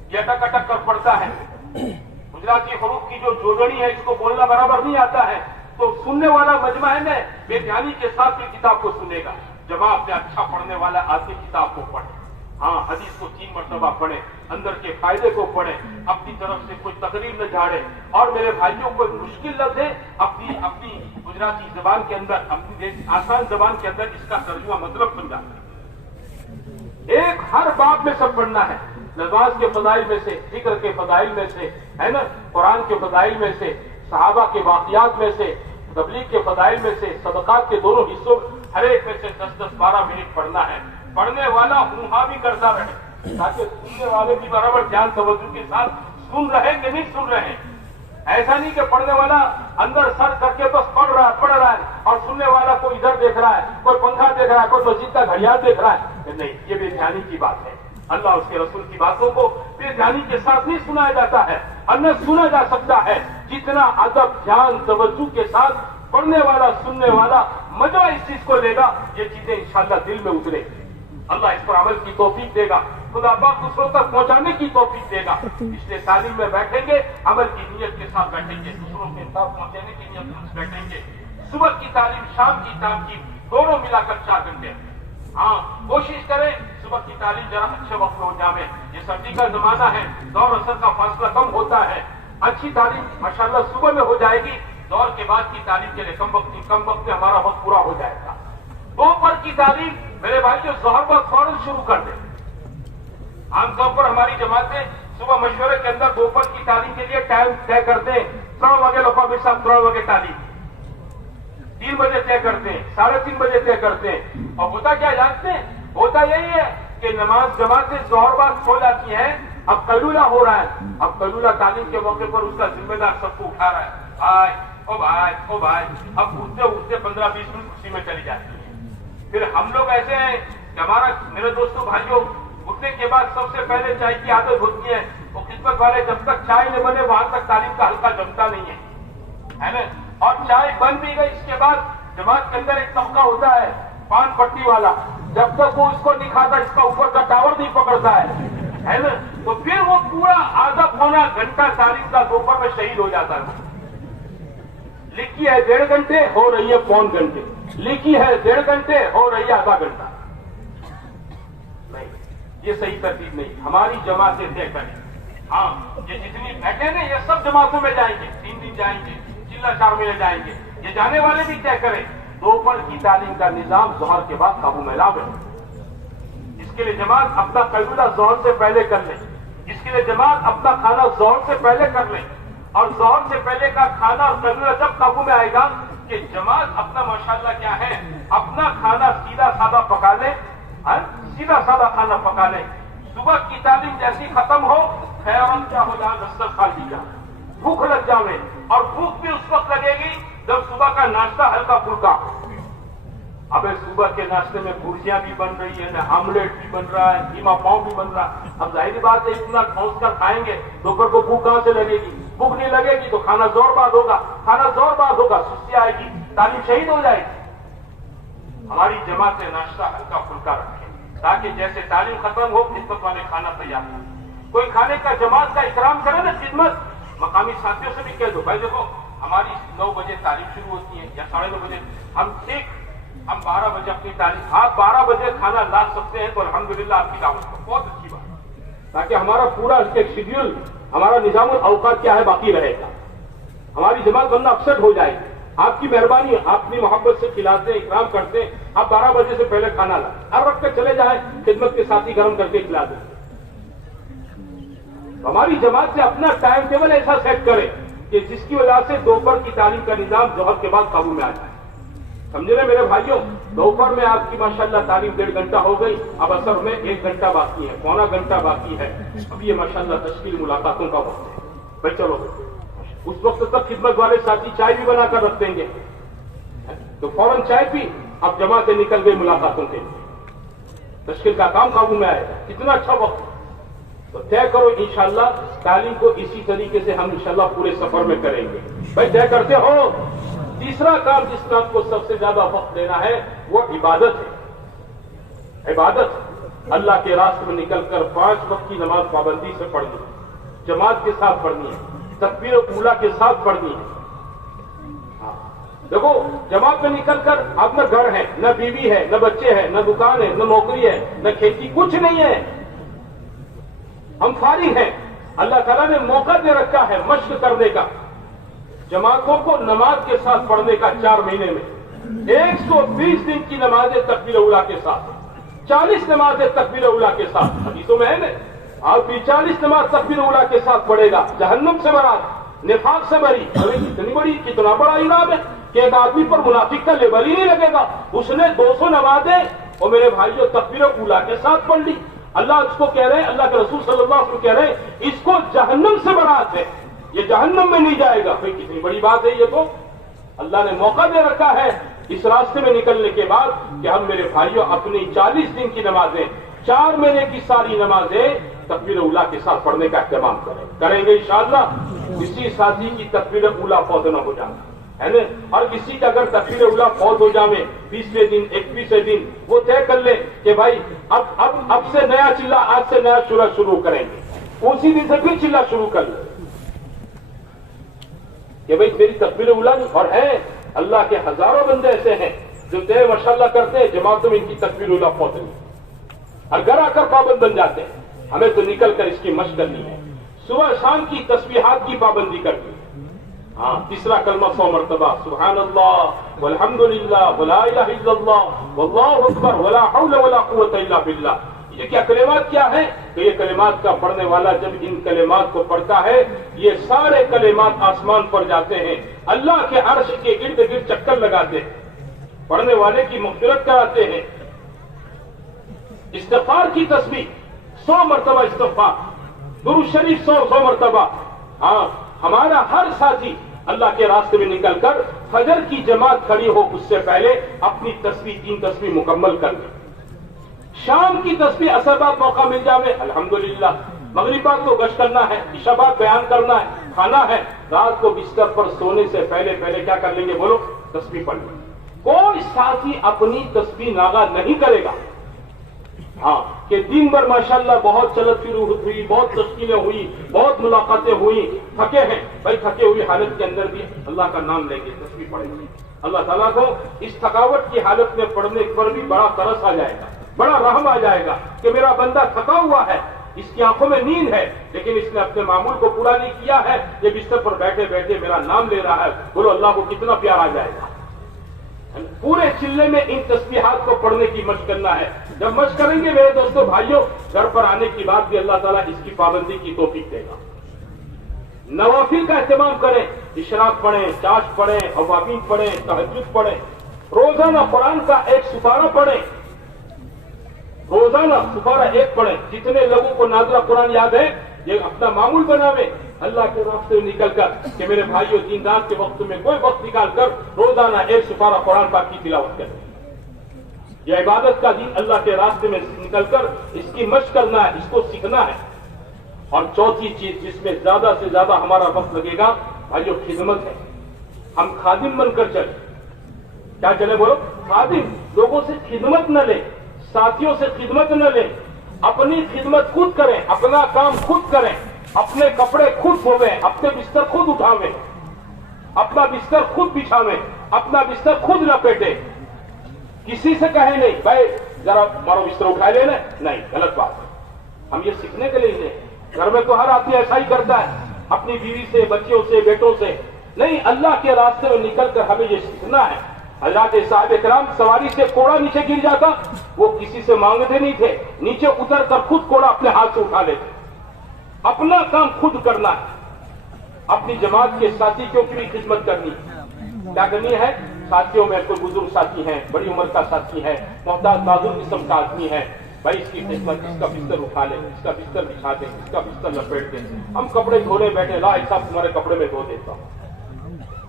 یہ اٹک اٹک کر پڑھتا ہے, گجراتی حروف کی جو جوڑنی ہے اس کو بولنا برابر نہیں آتا ہے, تو سننے والا مجمع ہے میں بے دھیانی کے ساتھ بھی کتاب کو سنے گا. جواب سے اچھا پڑھنے والا آدمی کتاب کو پڑھے, ہاں حدیث کو 3 مرتبہ پڑھے, اندر کے فائدے کو پڑھے, اپنی طرف سے کوئی تقریر نہ جھاڑے. اور میرے بھائیوں کو مشکل لفظ ہے اپنی گجراتی زبان کے اندر, اپنی آسان زبان کے اندر اس کا ترجمہ مطلب سمجھا. ایک ہر باب میں سب پڑھنا ہے. نماز کے فضائل میں سے, ذکر کے فضائل میں سے, ہے نا, قرآن کے فضائل میں سے, صحابہ کے واقعات میں سے, تبلیغ کے فضائل میں سے, صدقات کے دونوں حصوں ہر ایک میں سے 10-10-12 منٹ پڑھنا ہے. پڑھنے والا ہاں بھی کرتا رہے تاکہ سننے والے بھی برابر دھیان توجہ کے ساتھ سن رہے کہ نہیں سن رہے. ایسا نہیں کہ پڑھنے والا اندر سر کر کے بس پڑھ رہا ہے اور سننے والا کوئی ادھر دیکھ رہا ہے, کوئی پنکھا دیکھ رہا ہے, کوئی مسجد کا گھڑیال دیکھ رہا ہے. نہیں, یہ بے دھیانی کی بات ہے. اللہ اس کے رسول کی باتوں کو بے دھیانی کے ساتھ نہیں سنایا جاتا ہے. اندر سنا جا سکتا ہے جتنا ادب دھیان توجہ کے ساتھ پڑھنے والا سننے والا مزہ اس چیز کو لے گا, یہ چیزیں انشاءاللہ دل میں اترے. اللہ اس پر عمل کی توفیق دے گا, خدا پاک دوسروں تک پہنچانے کی توفیق دے گا. اس لیے تعلیم میں بیٹھیں گے عمل کی نیت کے ساتھ بیٹھیں گے, دوسروں کے ساتھ پہنچانے کی نیت سے بیٹھیں گے. صبح کی تعلیم, شام کی تعلیم, دونوں ملا کر 4 گھنٹے. ہاں کوشش کریں صبح کی تعلیم ذرا اچھے وقت میں ہو جائے. یہ سردی کا زمانہ ہے, دور اثر کا فاصلہ کم ہوتا ہے. اچھی تعلیم ماشاءاللہ صبح میں ہو جائے گی. دور کے بعد کی تعلیم کے لیے کم وقت میں ہمارا وقت پورا ہو جائے گا. دوپہر کی تعلیم میرے بھائیوں ظہر بعد فوراً شروع کر دیں. عام طور پر ہماری جماعتیں صبح مشورے کے اندر دوپہر کی تعلیم کے لیے ٹائم طے کرتے ہیں. 3 بجے لوگوں کے ساتھ 3 بجے تعلیم 3 بجے طے کرتے ہیں, 3:30 بجے طے کرتے ہیں. اور ہوتا کیا جانتے ہیں؟ ہوتا یہی ہے کہ نماز جماعتیں ظہر بعد سو جاتی ہیں. اب قیلولہ ہو رہا ہے. اب قیلولہ تعلیم کے موقع پر اس کا ذمہ دار سب کو اٹھا رہا ہے. بھائی او بھائی او بھائی. اب اٹھتے 15-20 منٹ کرسی میں چلی جاتی ہے. پھر ہم لوگ ایسے ہیں کہ ہمارا میرے دوستوں بھائیوں اٹھنے کے بعد سب سے پہلے چائے کی عادت ہوتی ہے. وہ خدمت والے جب تک چائے نہ بنے وہاں تک تعلیم کا حلقہ جمتا نہیں ہے نا. اور چائے بن بھی گئی اس کے بعد جماعت کے اندر ایک طبقہ ہوتا ہے پان پٹی والا. جب تک وہ اس کو نہیں کھاتا اس کا اوپر کا ٹاور نہیں پکڑتا ہے نا. تو پھر وہ پورا آدھا پونا گھنٹہ تعلیم کا دوپہر میں شہید ہو جاتا ہے. لکھی ہے 1.5 گھنٹے, ہو رہی ہے 1.25 گھنٹے. لکھی ہے 1.5 گھنٹے, ہو رہی ہے آدھا گھنٹہ. نہیں, یہ صحیح ترتیب نہیں. ہماری جماعتیں طے کریں. ہاں یہ جتنی بیٹھے نا یہ سب جماعتوں میں جائیں گے, 3 دن جائیں گے, چلا 4 مہینے جائیں گے. یہ جانے والے بھی طے کریں. دوپہر کی تعلیم کا نظام ظہر کے بعد قابو میں لا لیں. اس کے لیے جماعت اپنا قیلولہ ظہر سے پہلے کر لیں. اس کے لیے جماعت اپنا کھانا ظہر سے پہلے کر لیں. اور ظہر سے پہلے کا کھانا اور قیلولہ جب قابو میں آئے گا کہ جماعت اپنا ماشاءاللہ کیا ہے اپنا کھانا سیدھا سادہ پکا لیں. سیدھا سادہ کھانا پکا لیں. صبح کی تعلیم جیسی ختم ہو خیرن کیا ہو جائے دستر خالی جا, بھوک لگ جاوے. اور بھوک بھی اس وقت لگے گی جب صبح کا ناشتہ ہلکا پھلکا. ابھی صبح کے ناشتے میں بھرجیاں بھی بن رہی ہے, آملیٹ بھی بن رہا ہے, قیمہ پاؤں بھی بن رہا ہے. اب ظاہری بات ہے اتنا ٹھوس کر کھائیں گے دوپہر کو بھوک کہاں سے لگے گی؟ بھوک نہیں لگے گی تو کھانا زور بعد ہوگا. کھانا زور بعد ہوگا, سستی آئے گی, تعلیم شہید ہو جائے گی. ہماری جماعت سے ناشتہ ہلکا پھلکا رکھیں تاکہ جیسے تعلیم ختم ہو خدمت والے کھانا تیار کریں. کوئی کھانے کا جماعت کا احترام کرے نا خدمت. مقامی ساتھیوں سے بھی کہہ دو بھائی دیکھو ہماری 9 بجے تعلیم شروع ہوتی ہے یا 9:30 بجے. ہم 12 بجے اپنی تعلیم, آپ 12 بجے کھانا لا سکتے ہیں تو الحمدللہ آپ کی دعوت کو بہت اچھی بات ہے. تاکہ ہمارا پورا ایک شیڈیول ہمارا نظام الاوقات کیا ہے باقی رہے گا. ہماری جماعت بندہ اپسٹ ہو جائے گی. آپ کی مہربانی, آپ اپنی محبت سے کھلاتے ہیں, اکرام کرتے ہیں. آپ 12 بجے سے پہلے کھانا لائیں, اب رکھ کے چلے جائیں, خدمت کے ساتھی گرم کر کے کھلا دیں. ہماری جماعت سے اپنا ٹائم ٹیبل ایسا سیٹ کرے کہ جس کی وجہ سے دوپہر کی تعلیم کا نظام ظہر کے بعد قابو میں آ جائے. سمجھے نا میرے بھائیوں, دوپہر میں آپ کی ماشاءاللہ تعلیم 1.5 گھنٹہ ہو گئی. اب عصر میں 1 گھنٹہ باقی ہے, پونا گھنٹہ باقی ہے. اب یہ ماشاءاللہ تشکیل ملاقاتوں کا وقت ہے. بھائی چلو اس وقت تک خدمت والے ساتھی چائے بھی بنا کر رکھ دیں گے تو فوراً چائے پی. اب جماعتیں نکل گئی ملاقاتوں کے لیے, تشکیل کا کام قابو میں آئے گا. کتنا اچھا وقت. تو طے کرو انشاءاللہ تعلیم کو اسی طریقے سے ہم انشاءاللہ پورے سفر میں کریں گے. بھائی طے کرتے ہو. تیسرا کام جس میں آپ کو سب سے زیادہ وقت دینا ہے وہ عبادت ہے. عبادت اللہ کے راستے میں نکل کر 5 وقت کی نماز پابندی سے پڑھنی ہے, جماعت کے ساتھ پڑھنی ہے, تکبیر اولیٰ کے ساتھ پڑھنی ہے. دیکھو جماعت میں نکل کر آپ نہ گھر ہے, نہ بیوی ہے, نہ بچے ہیں, نہ دکان ہے, نہ نوکری ہے, نہ کھیتی, کچھ نہیں ہے. ہم فارغ ہیں. اللہ تعالیٰ نے موقع دے رکھا ہے مشق کرنے کا. جماعتوں کو نماز کے ساتھ پڑھنے کا 4 مہینے میں 120 دن کی نمازیں تکبیر اولیٰ کے ساتھ, 40 نمازیں تکبیر اولیٰ کے ساتھ. حدیثوں میں ہے نا آپ بھی 40 نماز تکبیر اولیٰ کے ساتھ پڑھے گا, جہنم سے مراد, نفاق سے بری. کتنا بڑا انعام ہے کہ ایک آدمی پر منافق کا لیبل ہی نہیں لگے گا. اس نے 200 نمازیں اور میرے بھائیوں تکبیر اولیٰ کے ساتھ پڑھ لی. اللہ اس کو کہہ رہے ہیں, اللہ کے رسول صلی اللہ علیہ وسلم کہہ رہے ہیں اس کو جہنم سے برات ہے, یہ جہنم میں نہیں جائے گا. بھائی کتنی بڑی بات ہے. یہ تو اللہ نے موقع دے رکھا ہے اس راستے میں نکلنے کے بعد کہ ہم میرے بھائیوں اپنی 40 دن کی نمازیں, 4 مہینے کی ساری نمازیں تکبیر اولیٰ کے ساتھ پڑھنے کا اہتمام کریں گے انشاءاللہ. کسی ساتھی کی تکبیر اولیٰ فوت نہ ہو جائے ہے نا, اور کسی کا اگر تکبیر اولیٰ فوت ہو جائے 20ویں دن 21ویں دن وہ طے کر لے کہ بھائی اب سے نیا چلہ, آج سے نیا سورج شروع کریں گے. اسی دن سے پھر چلہ شروع کر لے کہ بھائی میری تکبیر اولیٰ نہیں. اور ہے اللہ کے ہزاروں بندے ایسے ہیں جو تیرے ماشاءاللہ کرتے ہیں جماعتوں میں ان کی تکبیر اللہ پہنچ رہی اور گھر آ کر پابند بن جاتے ہیں. ہمیں تو نکل کر اس کی مشق کرنی ہے. صبح شام کی تسبیحات کی پابندی کرنی ہے. ہاں تیسرا کلمہ 100 مرتبہ سبحان اللہ والحمدللہ ولا الہ الا اللہ واللہ اکبر ولا حول ولا قوت الا باللہ. یہ کیا کلمات کیا ہے کہ یہ کلمات کا پڑھنے والا جب ان کلمات کو پڑھتا ہے یہ سارے کلمات آسمان پر جاتے ہیں, اللہ کے عرش کے ارد گرد چکر لگاتے ہیں, پڑھنے والے کی مغفرت کراتے ہیں. استغفار کی تسبیح 100 مرتبہ استغفار, درود شریف 100 مرتبہ. ہاں ہمارا ہر ساتھی اللہ کے راستے میں نکل کر فجر کی جماعت کھڑی ہو اس سے پہلے اپنی تسبیح 3 تسبیح مکمل کر لے. شام کی تسبیح اثر بعد موقع مل جاوے الحمدللہ. مغرب بعد کو گشت کرنا ہے, عشاء بعد بیان کرنا ہے, کھانا ہے, رات کو بستر پر سونے سے پہلے کیا کر لیں گے بولو تسبیح پڑھ لیں. کوئی ساتھی اپنی تسبیح ناغا نہیں کرے گا. ہاں کہ دن بھر ماشاءاللہ بہت چلت پھر ہوئی, بہت تشکیلیں ہوئی, بہت ملاقاتیں ہوئی, تھکے ہیں بھائی, تھکے ہوئی حالت کے اندر بھی اللہ کا نام لیں گے تسبیح پڑھیں گے. اللہ تعالیٰ کو اس تھکاوٹ کی حالت میں پڑھنے پر بھی بڑا ترس آ جائے گا, بڑا رحم آ جائے گا کہ میرا بندہ تھکا ہوا ہے, اس کی آنکھوں میں نیند ہے لیکن اس نے اپنے معمول کو پورا نہیں کیا ہے, یہ بستر پر بیٹھے بیٹھے میرا نام لے رہا ہے. بولو اللہ کو کتنا پیار آ جائے گا. پورے چلے میں ان تسبیحات کو پڑھنے کی مشق کرنا ہے. جب مشق کریں گے میرے دوستوں بھائیوں, گھر پر آنے کی بات بھی اللہ تعالیٰ اس کی پابندی کی توفیق دے گا. نوافل کا اہتمام کریں, اشراق پڑھیں, چاش پڑھیں, اوابین پڑھیں, تہجد پڑھیں, روزانہ قرآن کا 1 سپارہ پڑھیں, روزانہ سپارہ 1 پڑھیں. جتنے لوگوں کو نازلہ قرآن یاد ہے یہ اپنا معمول بناوے اللہ کے راستے میں نکل کر کہ میرے بھائیوں دن رات کے وقت میں کوئی وقت نکال کر روزانہ 1 سپارہ قرآن پاک کی تلاوت کریں. یہ عبادت کا دن اللہ کے راستے میں نکل کر اس کی مشق کرنا ہے, اس کو سیکھنا ہے. اور چوتھی چیز جس میں زیادہ سے زیادہ ہمارا وقت لگے گا بھائیو خدمت ہے. ہم خادم بن کر چلیں. کیا چلے بولو خادم. لوگوں سے خدمت نہ لیں, ساتھیوں سے خدمت نہ لیں, اپنی خدمت خود کریں, اپنا کام خود کریں, اپنے کپڑے خود دھویں, اپنے بستر خود اٹھاویں, اپنا بستر خود بچھاویں, اپنا بستر خود لپیٹیں. کسی سے کہیں نہیں بھائی ذرا مارو بستر اٹھا لینا, نہیں, غلط بات ہے. ہم یہ سیکھنے کے لیے نہیں. گھر میں تو ہر آدمی ایسا ہی کرتا ہے اپنی بیوی سے, بچوں سے, بیٹوں سے. نہیں, اللہ کے راستے میں نکل کر ہمیں یہ سیکھنا ہے. حضرات صاحب کرام سواری سے کوڑا نیچے گر جاتا, وہ کسی سے مانگتے نہیں تھے, نیچے اتر کر خود کوڑا اپنے ہاتھ سے اٹھا لیتے. اپنا کام خود کرنا ہے. اپنی جماعت کے ساتھیوں کی بھی خدمت کرنی ہے. کیا کرنی ہے؟ ساتھیوں میں کوئی بزرگ ساتھی ہیں, بڑی عمر کا ساتھی ہے, محتاج معذور قسم کا آدمی ہے, بھائی اس کی خدمت, اس کا بستر اٹھا لیں, اس کا بستر بچھا دیں, اس کا بستر لپیٹ دیں. ہم کپڑے دھونے بیٹھے, لا ایک صاحب تمہارے کپڑے میں دھو دیتا ہوں.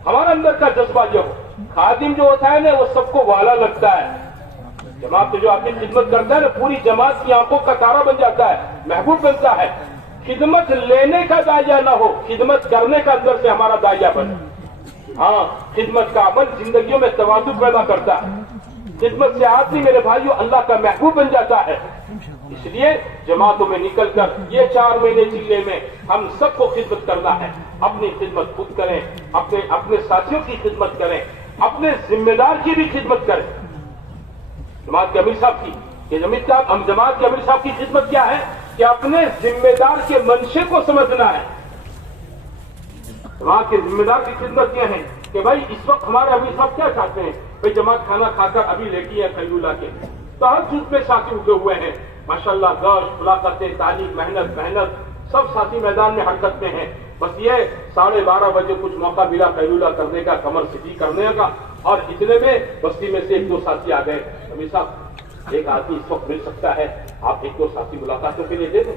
ہمارے اندر کا جذبہ یہ ہو. خادم جو ہوتا ہے نا وہ سب کو والا لگتا ہے. جماعت جو آپ کی خدمت کرتا ہے نا پوری جماعت کی آنکھوں کا تارا بن جاتا ہے, محبوب بنتا ہے. خدمت لینے کا دائیا نہ ہو, خدمت کرنے کا اندر سے ہمارا دائیا بنے. ہاں خدمت کا عمل زندگیوں میں توازن پیدا کرتا ہے. خدمت سے آدمی میرے بھائیوں اللہ کا محبوب بن جاتا ہے. اس لیے جماعتوں میں نکل کر یہ 4 مہینے چلے میں ہم سب کو خدمت کرنا ہے. اپنی خدمت خود کریں, اپنے ساتھیوں کی خدمت کریں, اپنے ذمہ دار کی بھی خدمت کریں. جماعت کے امیر صاحب کی جماعت کے امیر صاحب کی خدمت کیا ہے کہ اپنے ذمہ دار کے منشے کو سمجھنا ہے. جماعت کے ذمہ دار کی خدمت کیا ہے کہ بھائی اس وقت ہمارے امیر صاحب کیا چاہتے ہیں. بھائی جماعت کھانا کھا کر ابھی لیٹی ہے خیرولہ کے, تہجد میں ساتھی اٹھے ہوئے ہیں ماشاءاللہ, گوشت ملاقاتیں, تعلیم, محنت سب ساتھی میدان میں حرکت میں ہیں. بس یہ 12:30 بجے کچھ موقع ملا خیرولہ کرنے کا, کمر سیدھی کرنے کا, اور اتنے میں بستی میں سے 1-2 ساتھی آ گئے. امیر صاحب ایک آدمی اس وقت مل سکتا ہے, آپ 1-2 ساتھی ملاقاتوں کے لیے دے دیں.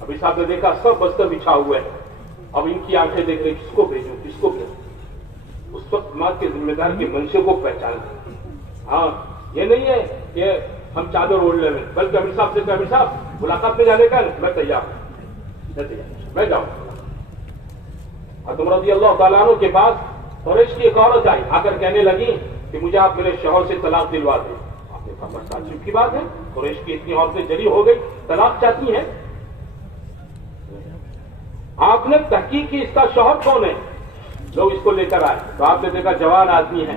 امیر صاحب نے دیکھا سب بستر بچھا ہوئے ہیں. اب ان کی آنکھیں دیکھ رہی کس کو بھیجوں, کس کو بھیجوں. اس وقت جماعت کے ذمہ دار کے منشے کو پہچان. ہاں یہ نہیں ہے کہ ہم چادر اوڑھ لیں, بلکہ امیر صاحب سے کہ امیر صاحب ملاقات میں جانے کا میں تیار ہوں, میں جاؤں. حضرت رضی اللہ تعالیٰ عنہ کے پاس قریش کی ایک عورت آئی, آ کر کہنے لگی کہ مجھے آپ میرے شوہر سے طلاق دلوا دیں. آپ نے کہا بس تعجب کی بات ہے, قریش کی اتنی عورتیں جری ہو گئی, طلاق چاہتی ہیں. آپ نے تحقیق کی اس کا شوہر کون ہے, لوگ اس کو لے کر آئے تو آپ نے دیکھا جوان آدمی ہے,